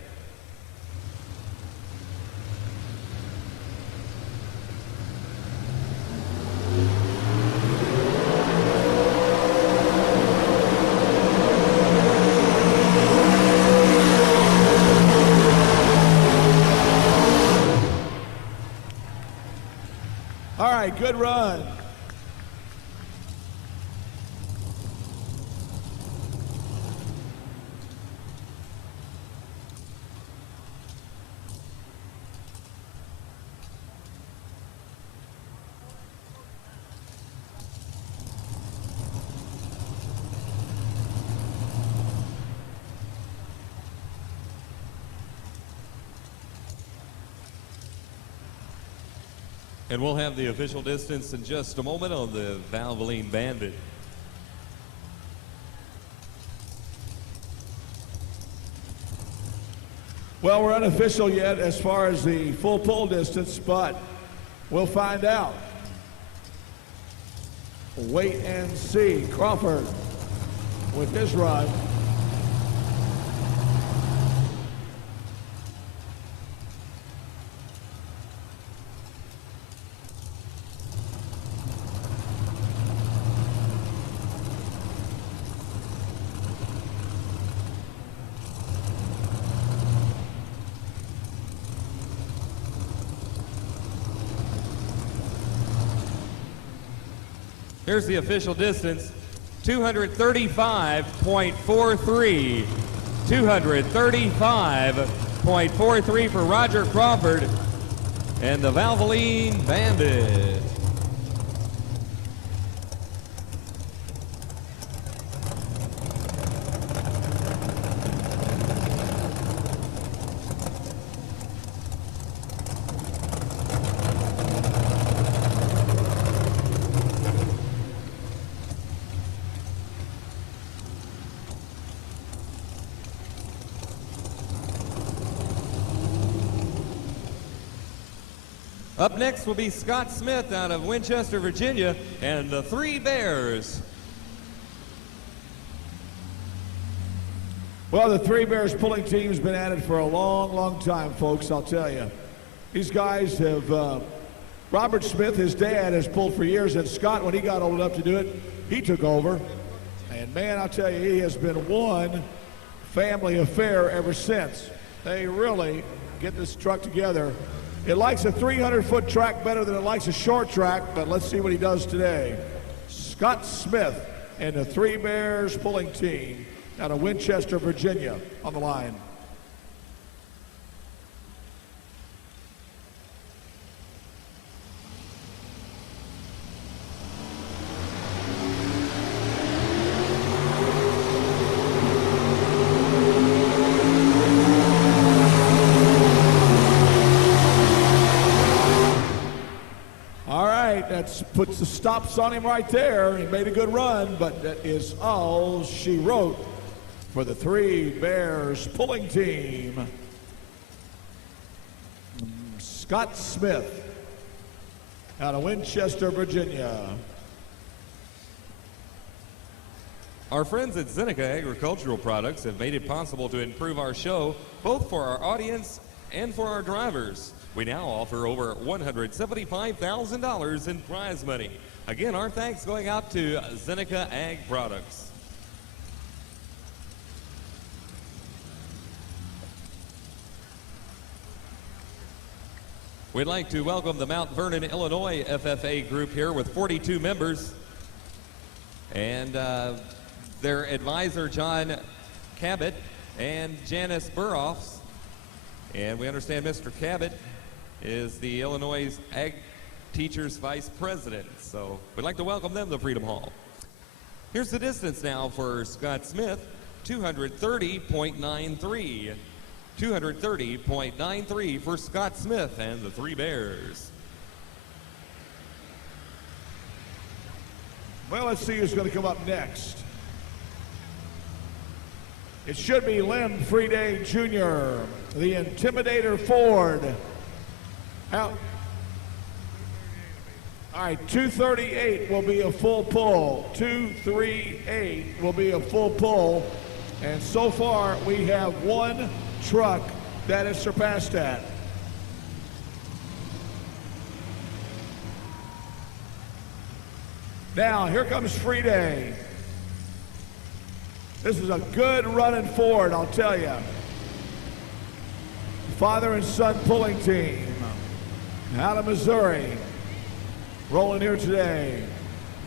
good run. And we'll have the official distance in just a moment on the Valvoline Bandit. Well, we're unofficial yet as far as the full pull distance, but we'll find out. Wait and see. Crawford with his run. Here's the official distance, 235.43. 235.43 for Roger Crawford and the Valvoline Bandit. Up next will be Scott Smith out of Winchester, Virginia, and the Three Bears. Well, the Three Bears pulling team's been at it for a long, long time, folks, I'll tell you. These guys have, Robert Smith, his dad, has pulled for years, and Scott, when he got old enough to do it, he took over. And man, I'll tell you, he has been one family affair ever since. They really get this truck together. It likes a 300-foot track better than it likes a short track, but let's see what he does today. Scott Smith and the Three Bears pulling team out of Winchester, Virginia on the line. That puts the stops on him right there. He made a good run, but that is all she wrote for the Three Bears pulling team. Scott Smith out of Winchester, Virginia. Our friends at Zeneca Agricultural Products have made it possible to improve our show, both for our audience and for our drivers. We now offer over $175,000 in prize money. Again, our thanks going out to Zeneca Ag Products. We'd like to welcome the Mount Vernon, Illinois FFA group here with 42 members. And their advisor, John Cabot, and Janice Burhoffs. And we understand Mr. Cabot is the Illinois Ag Teachers Vice President. So we'd like to welcome them to Freedom Hall. Here's the distance now for Scott Smith, 230.93. 230.93 for Scott Smith and the Three Bears. Well, let's see who's going to come up next. It should be Lem Friday Jr., the Intimidator Ford. Out. All right, 238 will be a full pull. 238 will be a full pull. And so far, we have one truck that has surpassed that. Now, here comes Friday. This is a good running Ford, I'll tell you. Father and son pulling team out of Missouri. Rolling here today,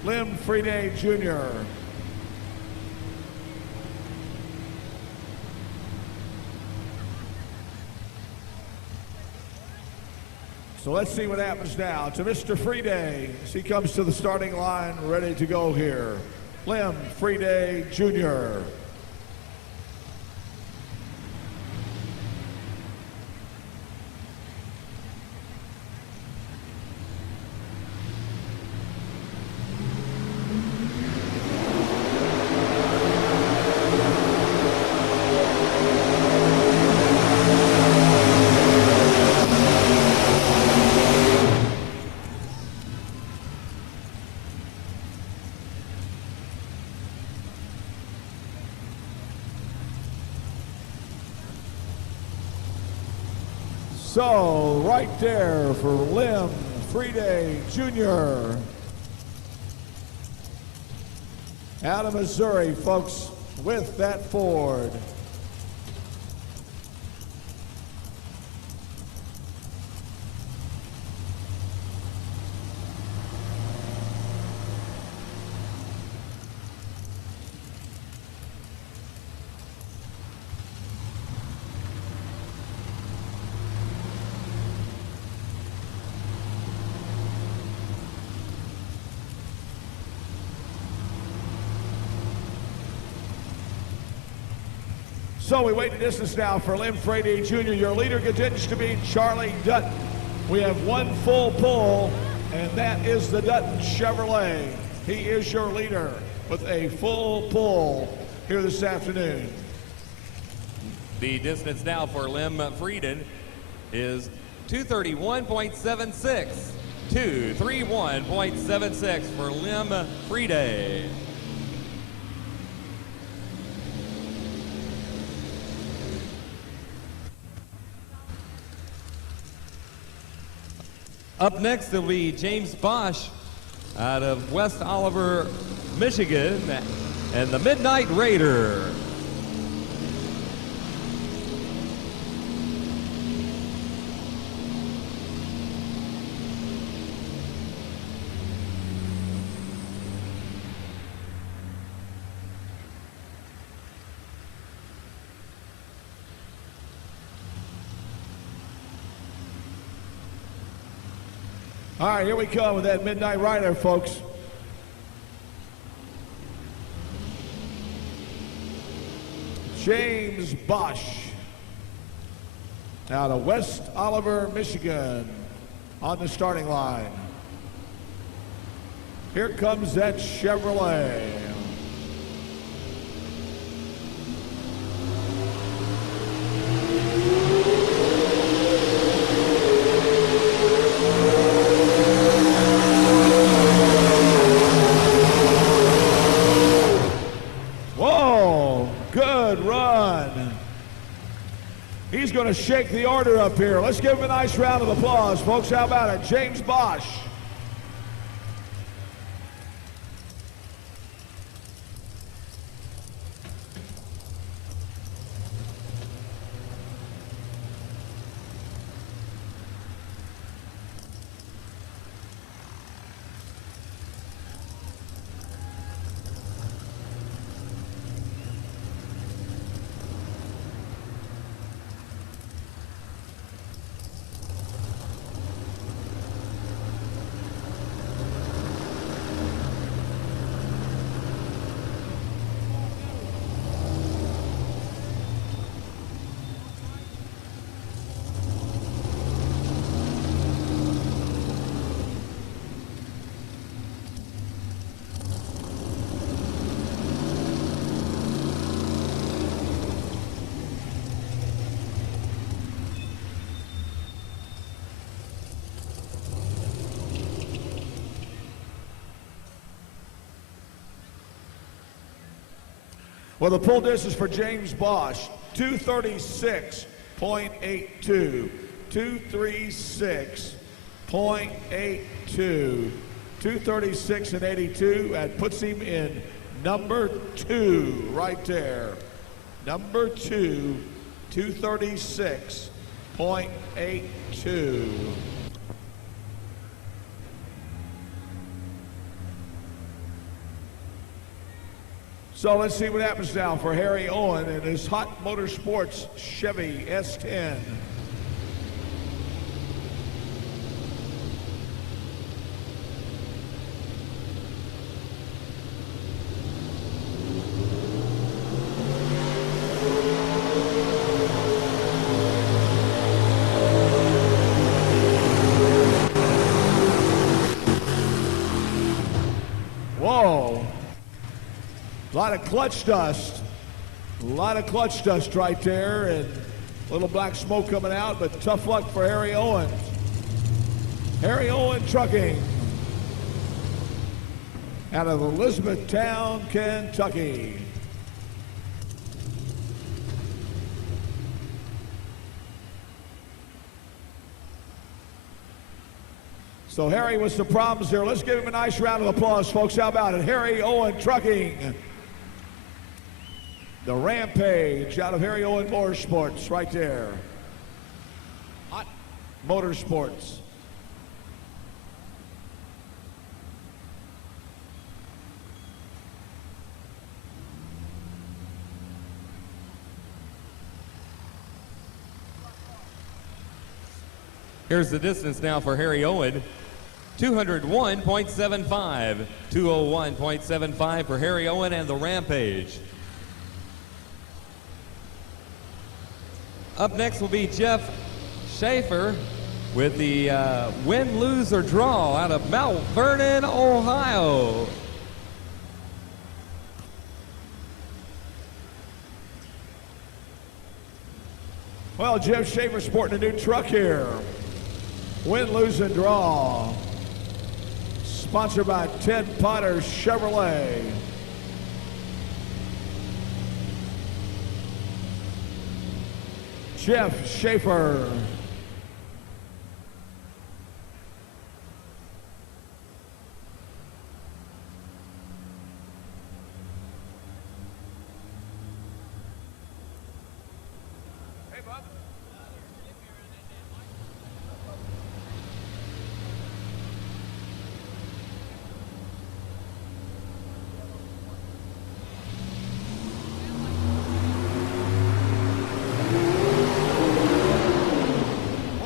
Lim Friday Jr. So let's see what happens now to Mr. Friday as he comes to the starting line, ready to go here. Lim Friday Jr. So, right there for Lim Friday Jr. out of Missouri, folks, with that Ford. So we wait the distance now for Lim Friday Jr. Your leader continues to be Charlie Dutton. We have one full pull, and that is the Dutton Chevrolet. He is your leader with a full pull here this afternoon. The distance now for Lim Frieden is 231.76. 231.76 for Lim Frieden. Up next will be James Bosch out of West Oliver, Michigan, and the Midnight Raider. All right, here we come with that Midnight Rider, folks. James Bosch out of West Oliver, Michigan on the starting line. Here comes that Chevrolet. He's going to shake the order up here. Let's give him a nice round of applause, folks. How about it? James Bosch. Well, the pull distance for James Bosch, 236.82. 236.82. 236 and 82. That puts him in number 2 right there. Number 2, 236.82. So let's see what happens now for Harry Owen and his Hot Motorsports Chevy S10. Whoa. A lot of clutch dust. A lot of clutch dust right there, and a little black smoke coming out, but tough luck for Harry Owen. Harry Owen Trucking out of Elizabethtown, Kentucky. So Harry with some problems there. Let's give him a nice round of applause, folks. How about it? Harry Owen Trucking. The Rampage out of Harry Owen Motorsports right there. Hot Motorsports. Here's the distance now for Harry Owen. 201.75. 201.75 for Harry Owen and the Rampage. Up next will be Jeff Schaefer with the win, lose, or draw out of Mount Vernon, Ohio. Well, Jeff Schaefer sporting a new truck here. Win, lose, and draw. Sponsored by Ted Potter Chevrolet. Jeff Schaefer. Hey, Bob.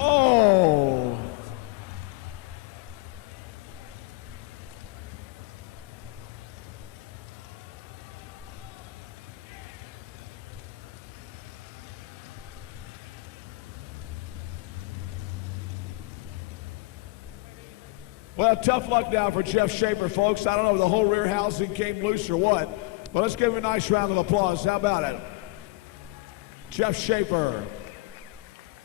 Oh! Well, tough luck now for Jeff Schaefer, folks. I don't know if the whole rear housing came loose or what, but let's give him a nice round of applause. How about it? Jeff Schaefer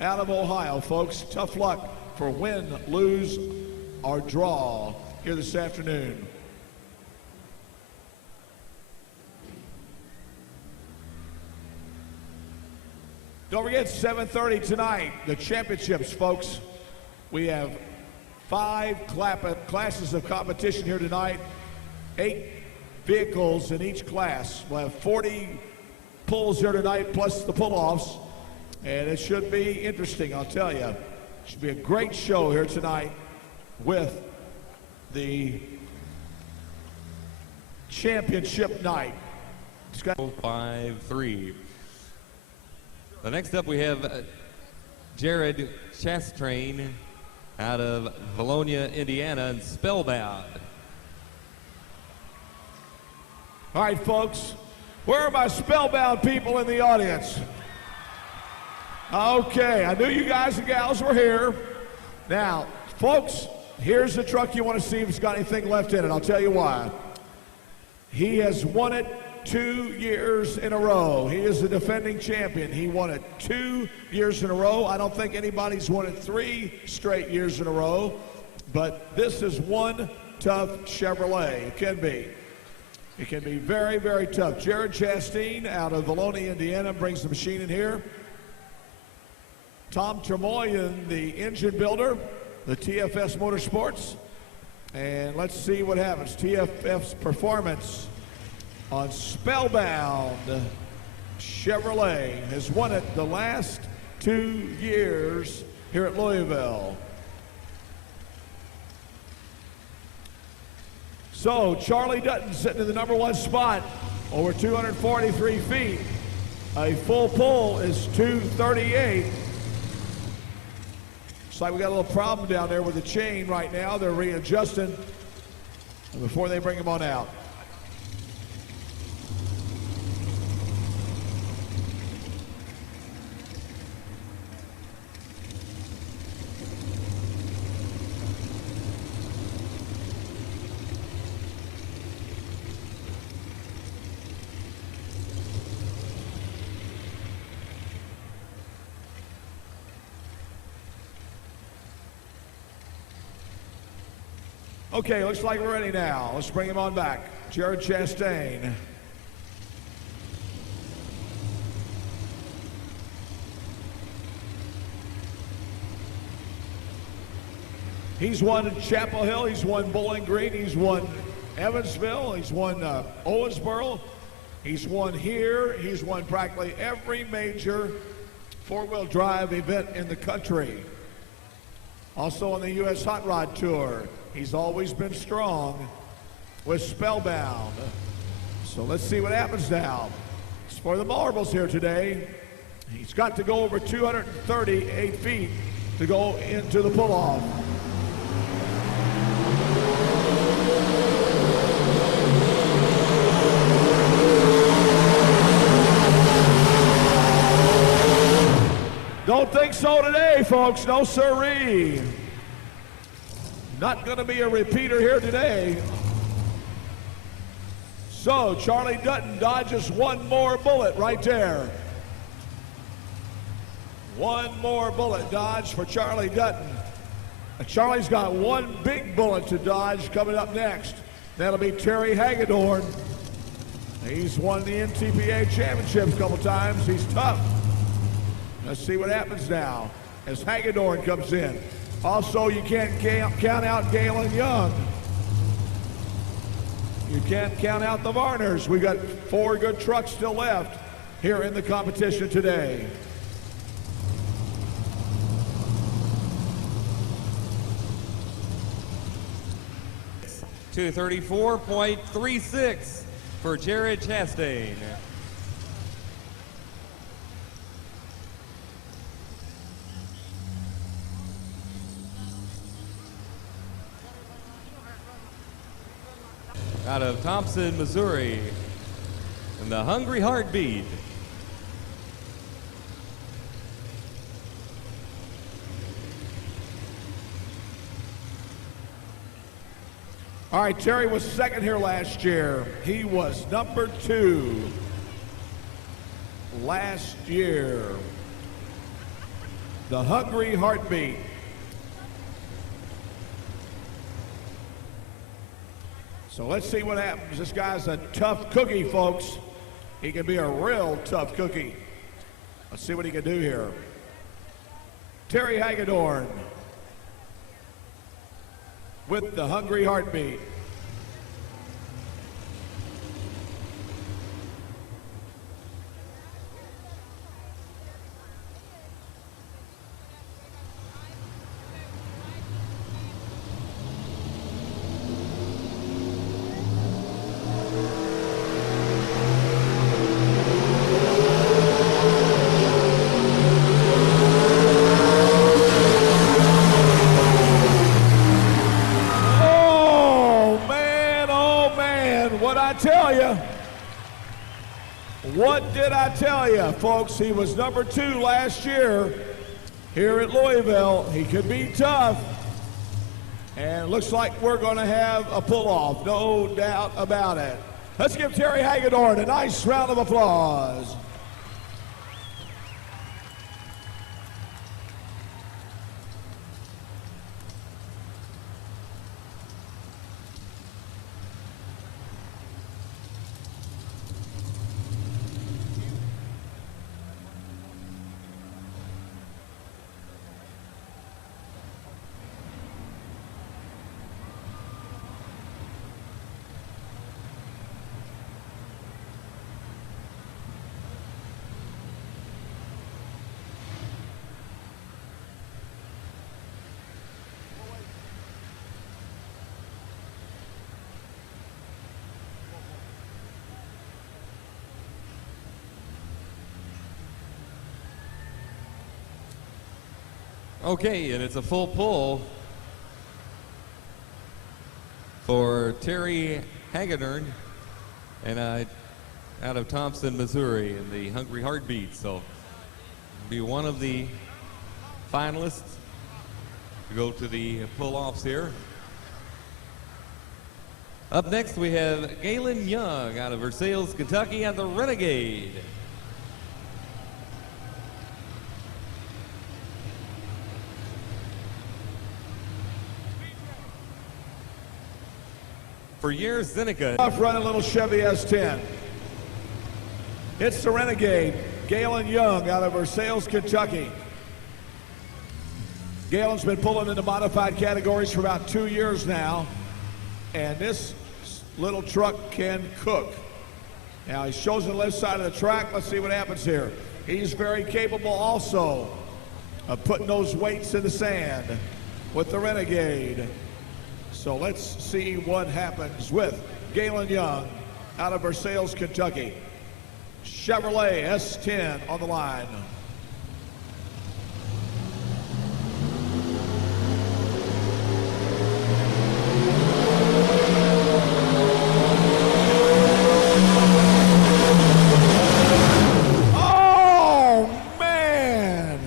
out of Ohio, folks. Tough luck for win, lose, or draw here this afternoon. Don't forget, 7:30 tonight, the championships, folks. We have 5 classes of competition here tonight, 8 vehicles in each class. We'll have 40 pulls here tonight, plus the pull-offs, and it should be interesting, I'll tell you. It should be a great show here tonight with the championship night. 5-3. The next up we have Jared Chastrain out of Valonia, Indiana, and Spellbound. All right, folks, where are my Spellbound people in the audience? Okay, I knew you guys and gals were here. Now, folks, here's the truck you want to see if it's got anything left in it. I'll tell you why. He has won it 2 years in a row. He is the defending champion. He won it 2 years in a row. I don't think anybody's won it 3 straight years in a row, but this is one tough Chevrolet. It can be. It can be very, very tough. Jared Chastain out of Valonia, Indiana, brings the machine in here. Tom Tremoyan, the engine builder, the TFS Motorsports. And let's see what happens. TFF's performance on Spellbound Chevrolet has won it the last 2 years here at Louisville. So Charlie Dutton sitting in the number 1 spot, over 243 feet. A full pull is 238. Looks like we got a little problem down there with the chain right now. They're readjusting before they bring him on out. Okay, looks like we're ready now. Let's bring him on back. Jared Chastain. He's won Chapel Hill, he's won Bowling Green, he's won Evansville, he's won Owensboro, he's won here, he's won practically every major four-wheel drive event in the country. Also on the U.S. Hot Rod Tour. He's always been strong with Spellbound. So let's see what happens now. It's for the marbles here today. He's got to go over 238 feet to go into the pull-off. Don't think so today, folks. No siree. Not going to be a repeater here today. So Charlie Dutton dodges one more bullet right there. One more bullet dodge for Charlie Dutton. Charlie's got one big bullet to dodge coming up next. That'll be Terry Hagedorn. He's won the NTPA championships a couple times. He's tough. Let's see what happens now as Hagedorn comes in. Also, you can't count out Galen Young. You can't count out the Varners. We've got 4 good trucks still left here in the competition today. .234.36 for Jared Chastain. Out of Thompson, Missouri, and the Hungry Heartbeat. All right, Terry was second here last year. He was number 2 last year. The Hungry Heartbeat. So let's see what happens. This guy's a tough cookie, folks. He can be a real tough cookie. Let's see what he can do here. Terry Hagedorn with the Hungry Heartbeat. What did I tell you, folks? He was number 2 last year here at Louisville. He could be tough. And it looks like we're going to have a pull-off, no doubt about it. Let's give Terry Hagedorn a nice round of applause. Okay, and it's a full pull for Terry Hagedorn and out of Thompson, Missouri, in the Hungry Heartbeat. So be one of the finalists to go to the pull-offs here. Up next, we have Galen Young out of Versailles, Kentucky, at the Renegade. For years, Zenica. Off running little Chevy S10. It's the Renegade, Galen Young out of Versailles, Kentucky. Galen's been pulling into modified categories for about 2 years now, and this little truck can cook. Now he shows on the left side of the track. Let's see what happens here. He's very capable also of putting those weights in the sand with the Renegade. So let's see what happens with Galen Young out of Versailles, Kentucky. Chevrolet S10 on the line. Oh, man.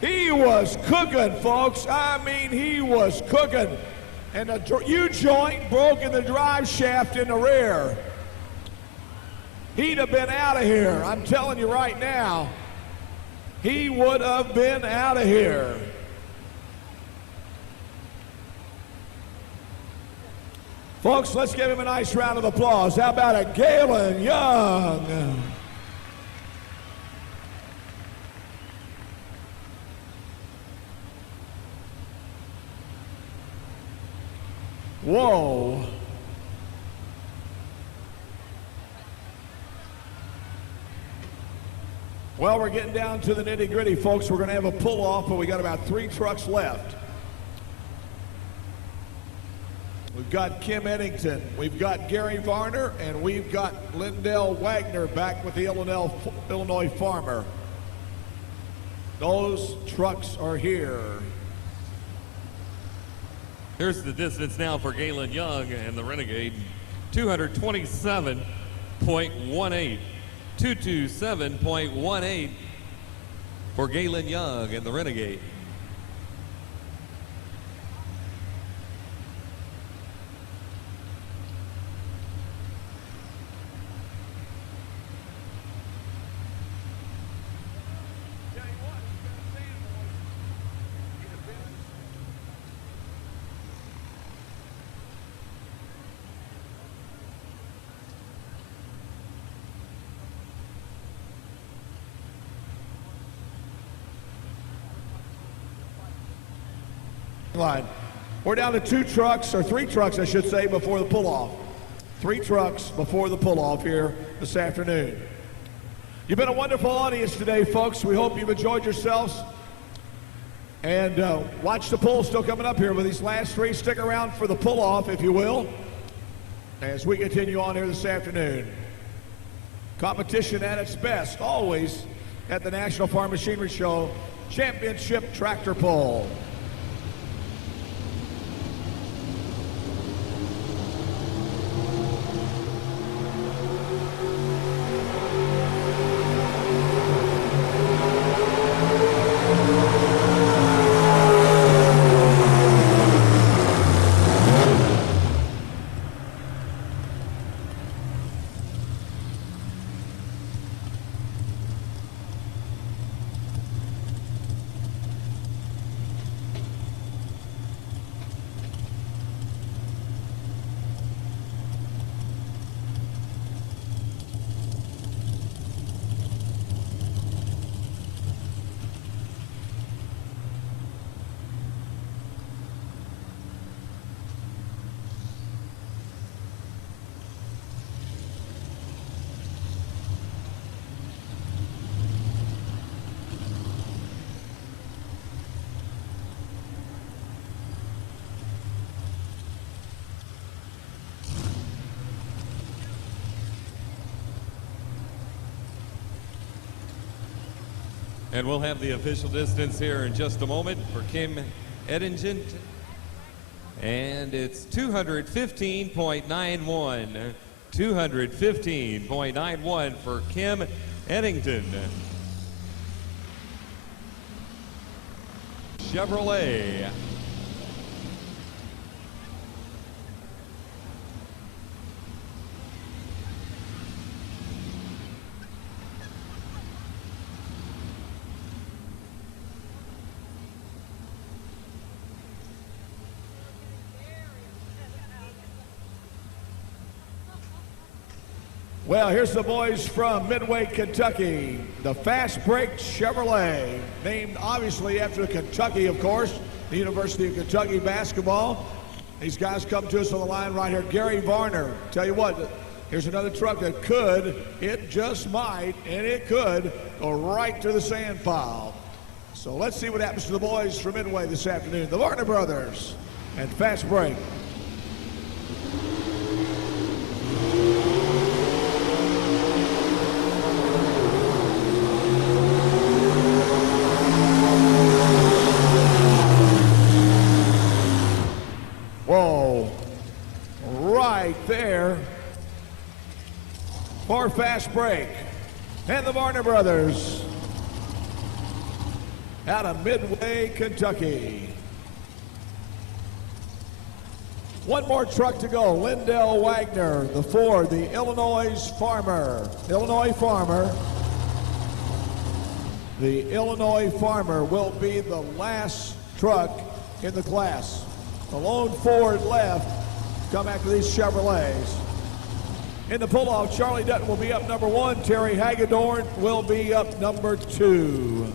He was cooking, folks. I mean, he was cooking. And the U-joint broke in the drive shaft in the rear. He'd have been out of here. I'm telling you right now, he would have been out of here. Folks, let's give him a nice round of applause. How about a Galen Young? Whoa. Well, we're getting down to the nitty-gritty, folks. We're going to have a pull-off, but we got about 3 trucks left. We've got Kim Eddington, we've got Gary Varner, and we've got Lindell Wagner back with the Illinois Farmer. Those trucks are here. Here's the distance now for Galen Young and the Renegade, 227.18. 227.18 for Galen Young and the Renegade. Line. We're down to 2 trucks, or 3 trucks, I should say, before the pull-off. 3 trucks before the pull-off here this afternoon. You've been a wonderful audience today, folks. We hope you've enjoyed yourselves. And watch the pull still coming up here with these last 3. Stick around for the pull-off, if you will, as we continue on here this afternoon. Competition at its best, always at the National Farm Machinery Show Championship Tractor Pull. And we'll have the official distance here in just a moment for Kim Eddingen. And it's 215.91. 215.91 for Kim Eddington. Chevrolet. Well, here's the boys from Midway, Kentucky, the Fast Break Chevrolet, named obviously after Kentucky, of course, the University of Kentucky basketball. These guys come to us on the line right here. Gary Varner, tell you what, here's another truck that could, it just might, and it could go right to the sand pile. So let's see what happens to the boys from Midway this afternoon. The Varner brothers and Fast Break. Whoa, right there for Fast Break and the Varner brothers out of Midway, Kentucky. One more truck to go. Lindell Wagner, the Ford, the Illinois Farmer. Illinois Farmer. The Illinois Farmer will be the last truck in the class. The lone Ford left come after these Chevrolets. In the pull-off, Charlie Dutton will be up number 1. Terry Hagedorn will be up number 2.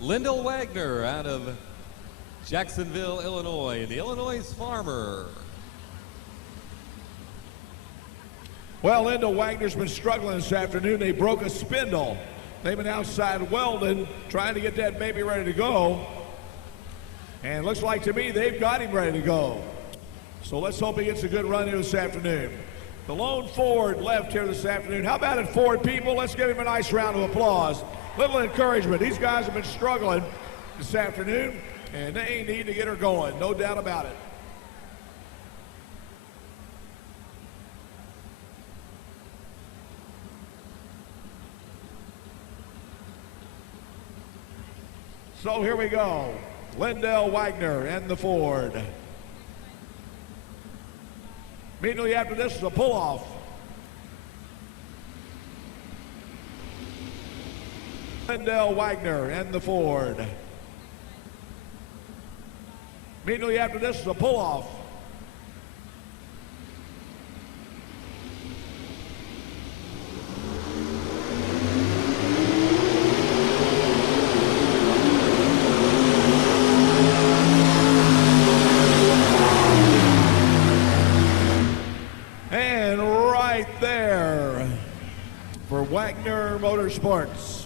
Lindell Wagner out of Jacksonville, Illinois, the Illinois Farmer. Well, Lindell Wagner's been struggling this afternoon. They broke a spindle. They've been outside welding, trying to get that baby ready to go. And it looks like to me they've got him ready to go. So let's hope he gets a good run here this afternoon. The lone Ford left here this afternoon. How about it, Ford people? Let's give him a nice round of applause. Little encouragement. These guys have been struggling this afternoon, and they need to get her going, no doubt about it. So here we go. Lindell Wagner and the Ford. Immediately after this is a pull-off. Lindell Wagner and the Ford. Immediately after this is a pull-off. And right there for Wagner Motorsports.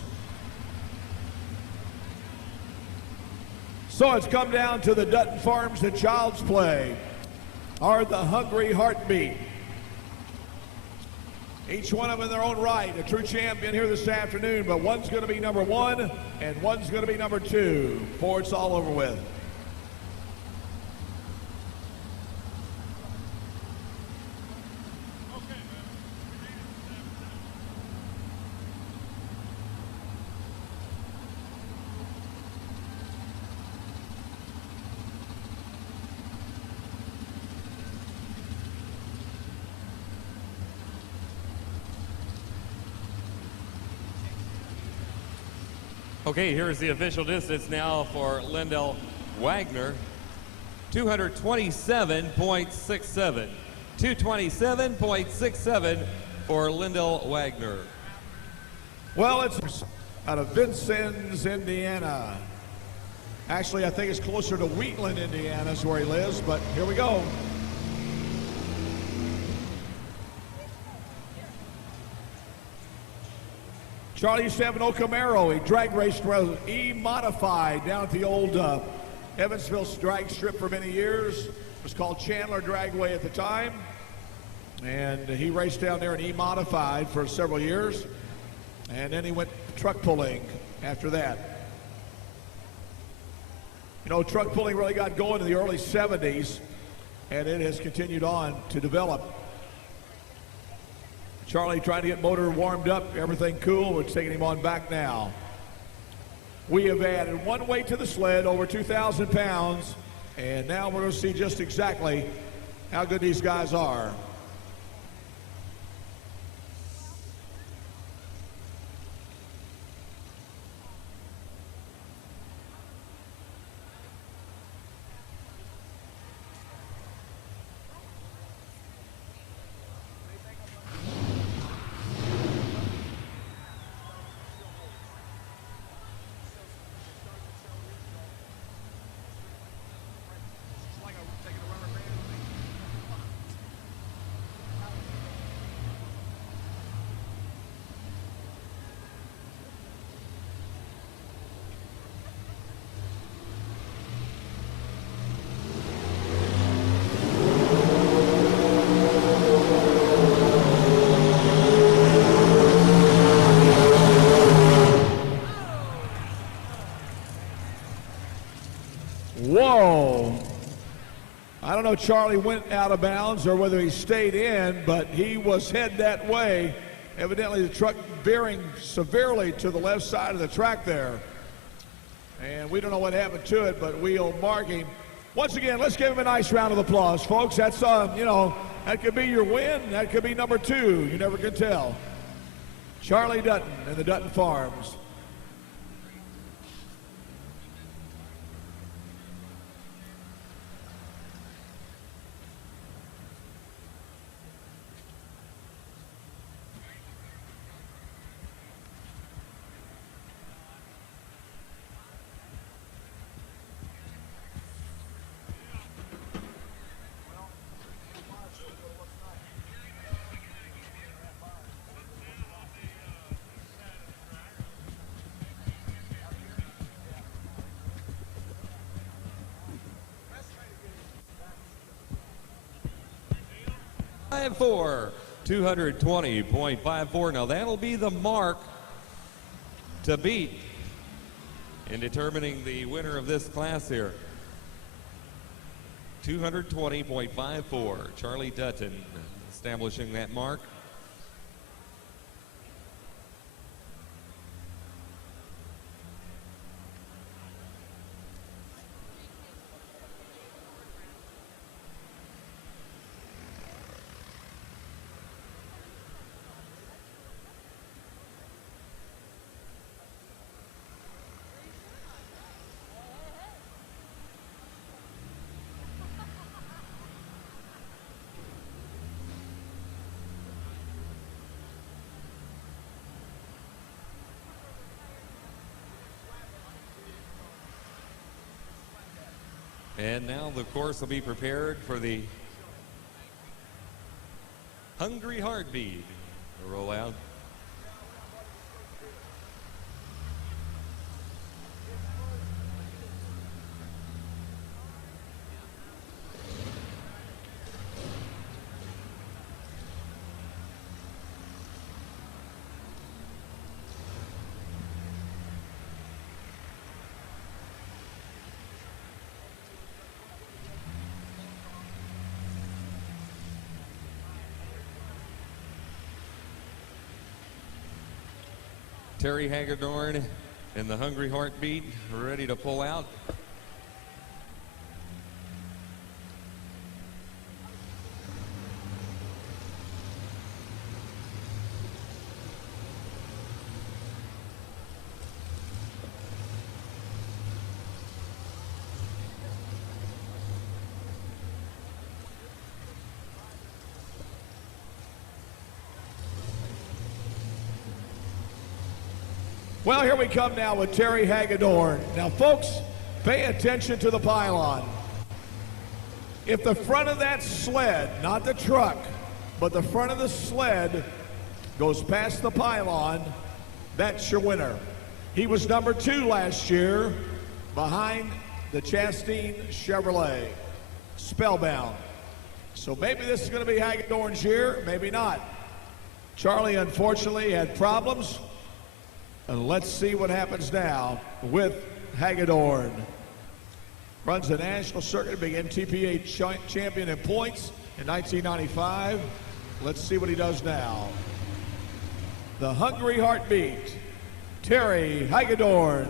So it's come down to the Dutton Farms and Child's Play, are the hungry heartbeat. Each one of them in their own right, a true champion here this afternoon, but one's going to be number 1 and one's going to be number 2 before it's all over with. Okay, here's the official distance now for Lindell Wagner. 227.67. 227.67 for Lindell Wagner. Well, it's out of Vincennes, Indiana. Actually, I think it's closer to Wheatland, Indiana is where he lives, but here we go. Charlie used to have an old Camaro. He drag raced E-modified down at the old Evansville drag strip for many years. It was called Chandler Dragway at the time. And he raced down there in E-modified for several years. And then he went truck pulling after that. You know, truck pulling really got going in the early 70s, and it has continued on to develop. Charlie trying to get motor warmed up, everything cool. We're taking him on back now. We have added one weight to the sled, over 2,000 pounds, and now we're going to see just exactly how good these guys are. Whoa. I don't know if Charlie went out of bounds or whether he stayed in, but he was headed that way. Evidently the truck veering severely to the left side of the track there. And we don't know what happened to it, but we'll mark him. Once again, let's give him a nice round of applause, folks. That's, you know, that could be your win. That could be number 2. You never can tell. Charlie Dutton and the Dutton Farms. .54, 220.54. Now that'll be the mark to beat in determining the winner of this class here. 220.54. Charlie Dutton establishing that mark. And now the course will be prepared for the Hungry Heartbeat to roll out. Terry Hagedorn and the Hungry Heartbeat ready to pull out. Well, here we come now with Terry Hagedorn. Now, folks, pay attention to the pylon. If the front of that sled, not the truck, but the front of the sled goes past the pylon, That's your winner. He was number 2 last year behind the Chastain Chevrolet, Spellbound. So maybe this is going to be Hagedorn's year, maybe not. Charlie, unfortunately, had problems. And let's see what happens now with Hagedorn. Runs the national circuit, began TPA champion in points in 1995. Let's see what he does now. The Hungry Heartbeat, Terry Hagedorn.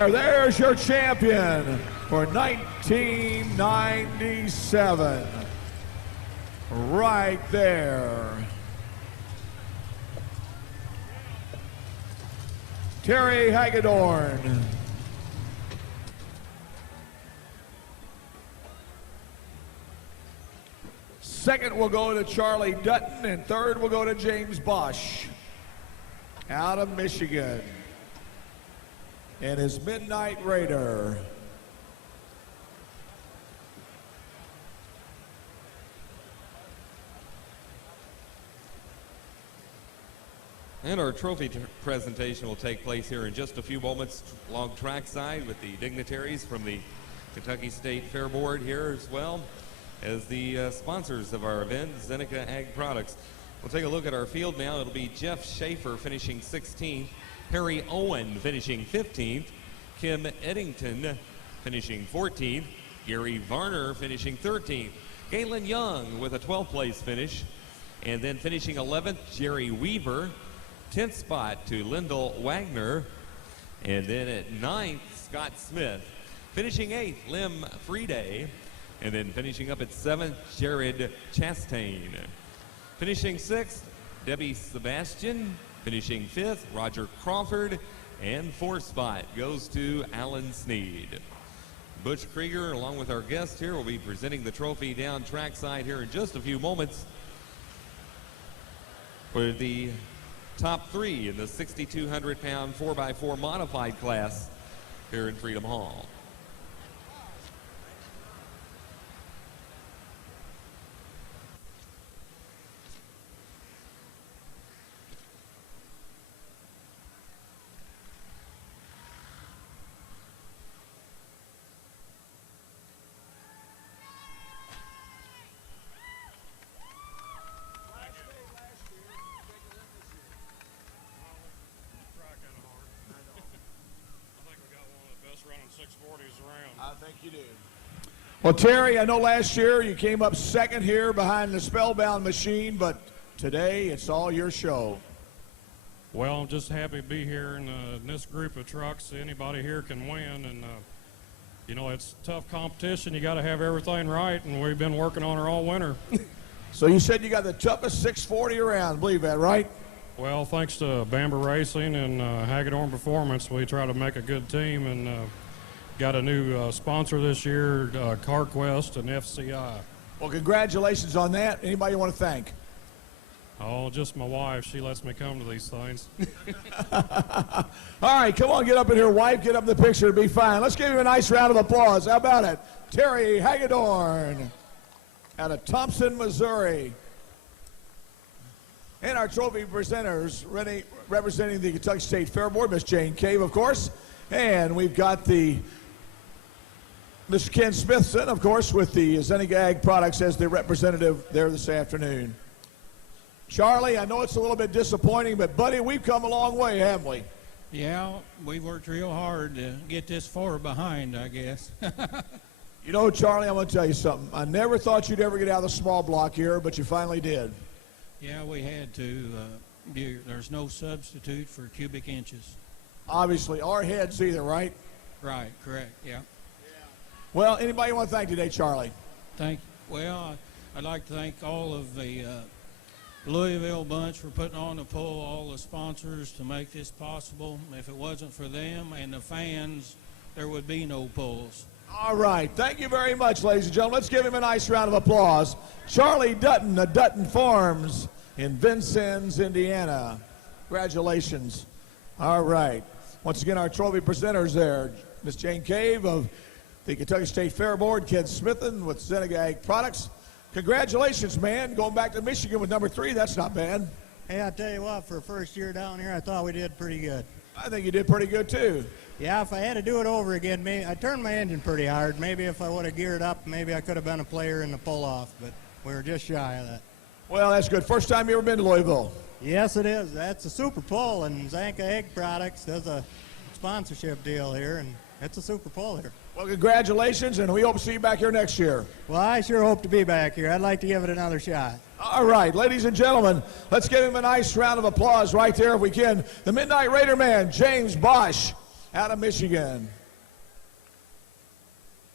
There's your champion for 1997. Right there. Terry Hagedorn. Second will go to Charlie Dutton, and third will go to James Bosch out of Michigan. And his Midnight Raider. And our trophy presentation will take place here in just a few moments along trackside with the dignitaries from the Kentucky State Fair Board here, as well as the sponsors of our event, Zeneca Ag Products. We'll take a look at our field now. It'll be Jeff Schaefer finishing 16th. Harry Owen finishing 15th, Kim Eddington finishing 14th, Gary Varner finishing 13th, Galen Young with a 12th place finish, and then finishing 11th, Jerry Weaver, 10th spot to Lyndall Wagner, and then at 9th, Scott Smith, finishing 8th, Lim Friday, and then finishing up at 7th, Jared Chastain, finishing 6th, Debbie Sebastian, finishing 5th, Roger Crawford, and 4th spot goes to Alan Sneed. Butch Krieger, along with our guest here, will be presenting the trophy down trackside here in just a few moments for the top 3 in the 6,200-pound 4x4 modified class here in Freedom Hall. Well, Terry, I know last year you came up second here behind the Spellbound machine, but today it's all your show. Well, I'm just happy to be here in this group of trucks. Anybody here can win, and you know, it's tough competition. You got to have everything right, and we've been working on it all winter. So you said you got the toughest 640 around, believe that, right? Well, thanks to Bamber Racing and Hagedorn Performance, we try to make a good team, and got a new sponsor this year, CarQuest and FCI. Well, congratulations on that. Anybody you want to thank? Oh, just my wife. She lets me come to these things. All right, come on, get up in here, wife. Get up in the picture. It'll be fine. Let's give you a nice round of applause. How about it? Terry Hagedorn out of Thompson, Missouri. And our trophy presenters representing the Kentucky State Fair Board, Miss Jane Cave, of course. And we've got the Mr. Ken Smithson, of course, with the Zeneca Ag Products as the representative there this afternoon. Charlie, I know it's a little bit disappointing, but, buddy, we've come a long way, haven't we? Yeah, we worked real hard to get this far behind, I guess. You know, Charlie, I'm going to tell you something. I never thought you'd ever get out of the small block here, but you finally did. Yeah, we had to. There's no substitute for cubic inches. Obviously, our heads either, right? Right, correct, yeah. Well, anybody you want to thank today, Charlie? Well, I'd like to thank all of the Louisville bunch for putting on the pull, all the sponsors to make this possible. If it wasn't for them and the fans, there would be no pulls. All right, thank you very much, ladies and gentlemen. Let's give him a nice round of applause. Charlie Dutton of Dutton Farms in Vincennes, Indiana. Congratulations. All right. Once again, our trophy presenters there. Miss Jane Cave of the Kentucky State Fair Board, Ken Smithen with Seneca Ag Products. Congratulations, man. Going back to Michigan with number 3, that's not bad. Hey, I tell you what, for first year down here, I thought we did pretty good. I think you did pretty good, too. Yeah, if I had to do it over again, I turned my engine pretty hard. Maybe if I would have geared up, maybe I could have been a player in the pull-off, but we were just shy of that. Well, that's good. First time you ever been to Louisville? Yes, it is. That's a Super Pull, and Zanka Egg Products does a sponsorship deal here, and it's a Super Pull here. Well, congratulations, and we hope to see you back here next year. Well, I sure hope to be back here. I'd like to give it another shot. All right, ladies and gentlemen, let's give him a nice round of applause right there if we can. The Midnight Raider man, James Bosch, out of Michigan.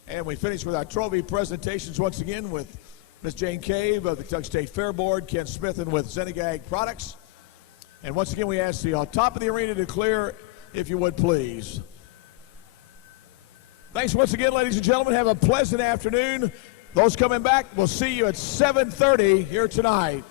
And we finish with our trophy presentations once again with Miss Jane Cave of the Kentucky State Fair Board, Ken Smithen with Seneca Ag Products. And once again, we ask the top of the arena to clear, if you would, please. Thanks once again, ladies and gentlemen. Have a pleasant afternoon. Those coming back, we'll see you at 7:30 here tonight.